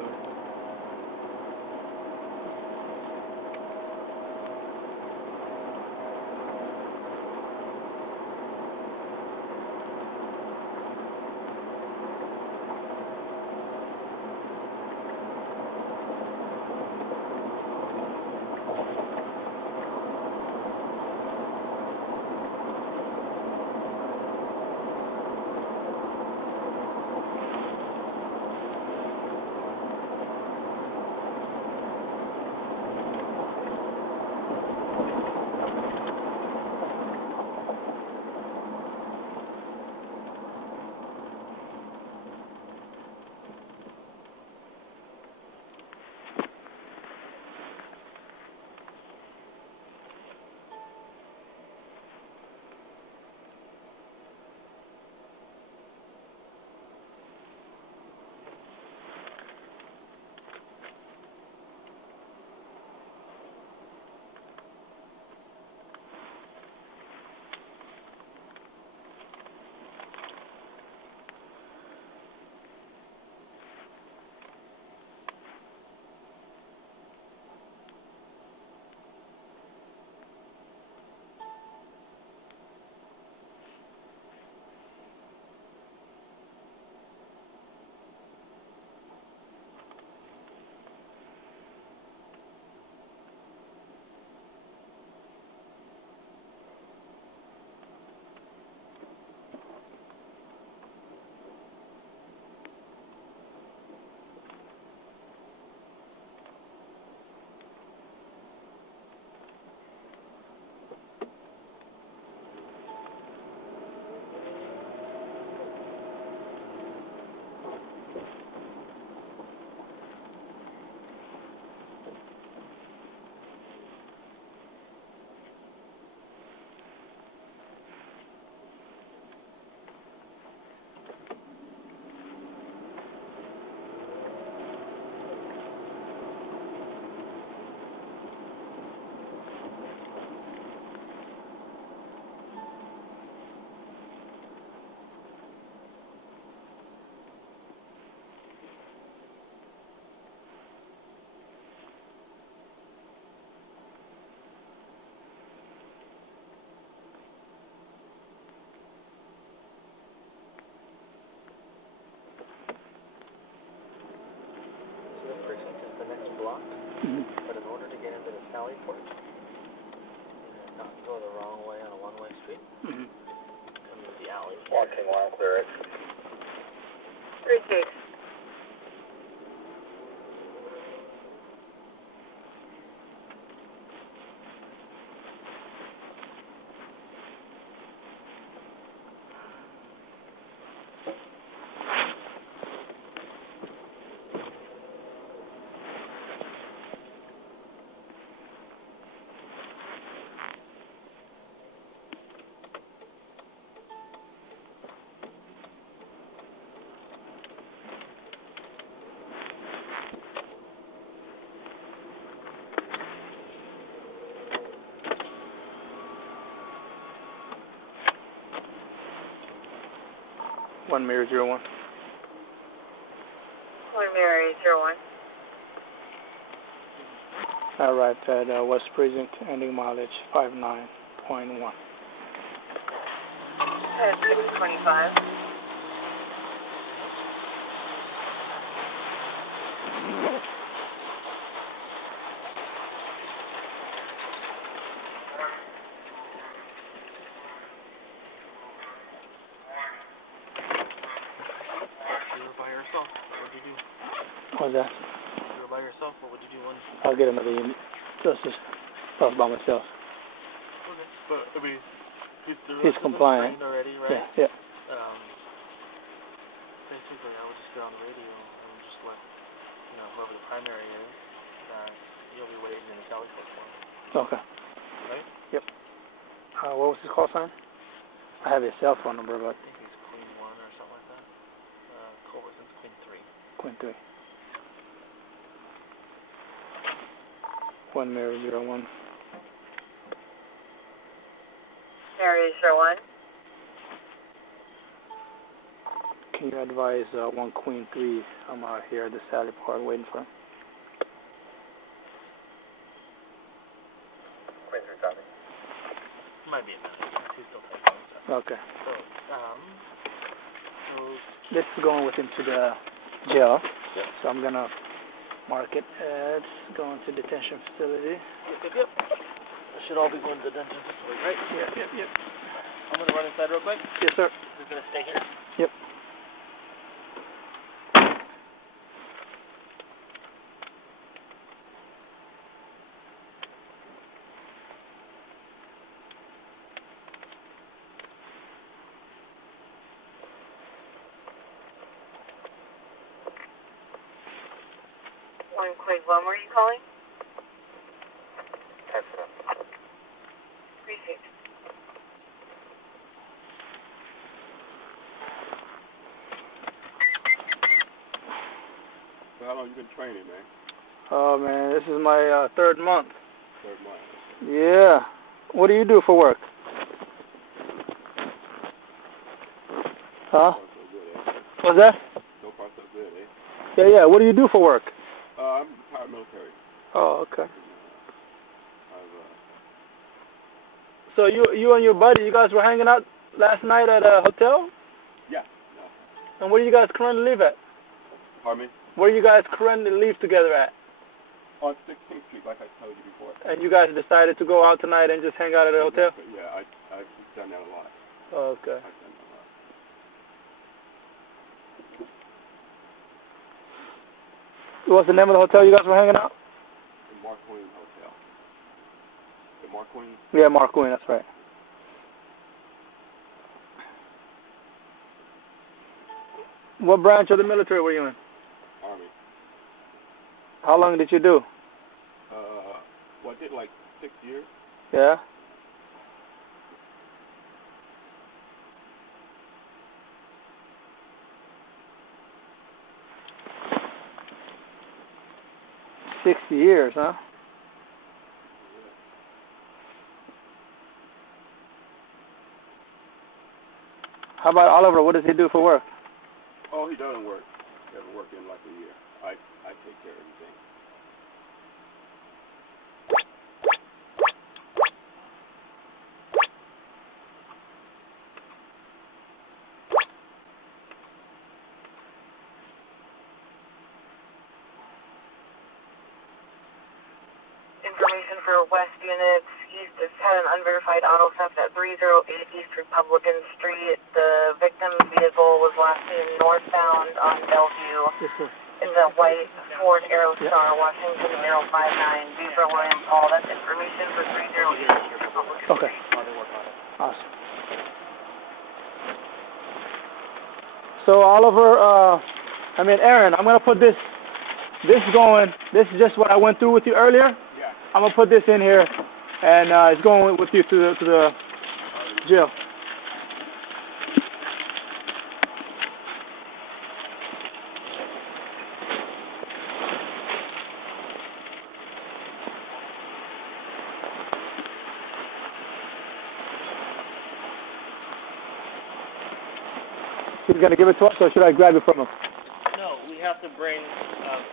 blocked, but in order to get into the Sally Port and not go the wrong way on a one-way street, come into the alley. Watching while clear it. 36. One Mirror 01. 1 Mary 01. I arrived at West Precinct, ending mileage 59.1. At 625. What's that? If you were by yourself, what would you do when? I'll get another unit. Just stuff by myself. Okay, but I mean, He's compliant. Already, right? Yeah. Basically, I would just get on the radio and just let whoever the primary is that you'll be waiting in the Sally Port for him. Okay. Right? Yep. What was his call sign? I have his cell phone number, but I think he's Queen 1 or something like that. Culberson's Queen 3. Queen 3. 1 Mary 01. Mary 01. Can you advise 1 Queen 3? I'm out here at the Sally Port waiting for him. Queen 3 copy. Might be a minute. He's still typing stuff. Okay. So, This is going with him to the jail. Yep. So I'm gonna mark it as going to detention facility. Yep. That should all be going to the detention facility, right? Yep. I'm gonna run inside real quick. Yes, sir. We're gonna stay here. Yep. One Queen 1, were you calling? Excellent. 36. So how long you been training, man? Oh man, this is my third month. 3rd month. Yeah. What do you do for work? Huh? So good, eh? What's that? So far so good, eh? Yeah. What do you do for work? I'm retired military. Oh, okay. I've So you and your buddy, you guys were hanging out last night at a hotel? yeah. And where do you guys currently live at? Pardon me? Where do you guys currently live together at? On 16th Street, like I told you before. And you guys decided to go out tonight and just hang out at a hotel? Yeah, I've done that a lot. Okay. I've done that a lot. What's the name of the hotel you guys were hanging out? The Mark Queen Hotel. The Mark Queen? Yeah, Mark Queen, that's right. What branch of the military were you in? Army. How long did you do? Well, I did like 6 years. Yeah? Yeah. 6 years, huh? How about Oliver? What does he do for work? Oh, he doesn't work. He hasn't worked in like a year. I take care of everything. for West units. He's just had an unverified auto theft at 308 East Republican Street. The victim's vehicle was last seen northbound on Bellevue. Yes, sir. It's a white Ford Aerostar, Washington 059, B for William Paul. That's information for 308 East Republican Okay. Street. Awesome. So Oliver, Aaron, I'm gonna put this going. This is just what I went through with you earlier. Yeah. I'm gonna put this in here, and it's going with you to the jail. He's gonna give it to us, or should I grab it from him? No, we have to bring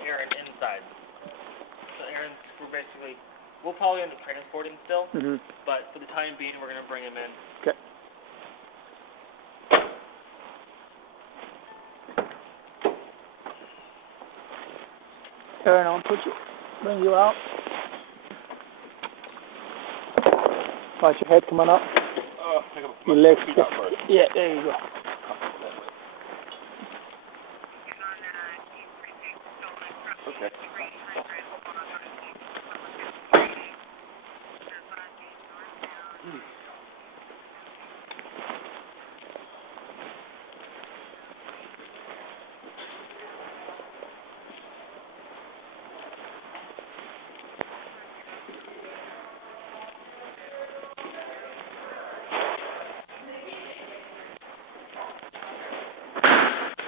Aaron inside. So Aaron's, we'll probably end up transporting still, but for the time being, we're gonna bring him in. Okay. Aaron, I'll bring you out. Watch your head coming up. Your legs. Yeah, there you go. Okay.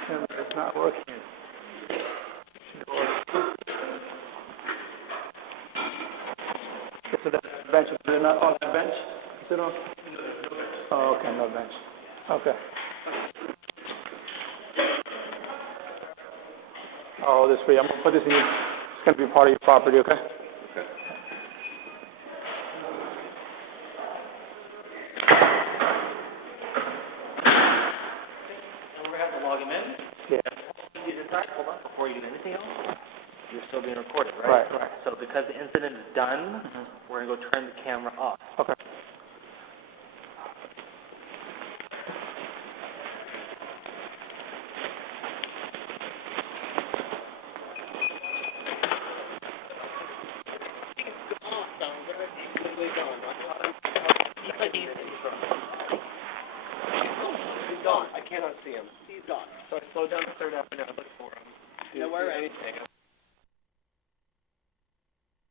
It's not working. So that bench, they're not on the bench? Sit on? Oh, okay, no bench. Okay. Oh, this way. I'm gonna put this in. It's gonna be part of your property, okay? Okay. And we're gonna have to log him in. Yeah. You decide, hold on, before you do anything else, you're still being recorded, right? Right. So because the incident is done, we're gonna go turn the camera off. Okay. He's gone. I cannot see him. He's gone. So I slowed down.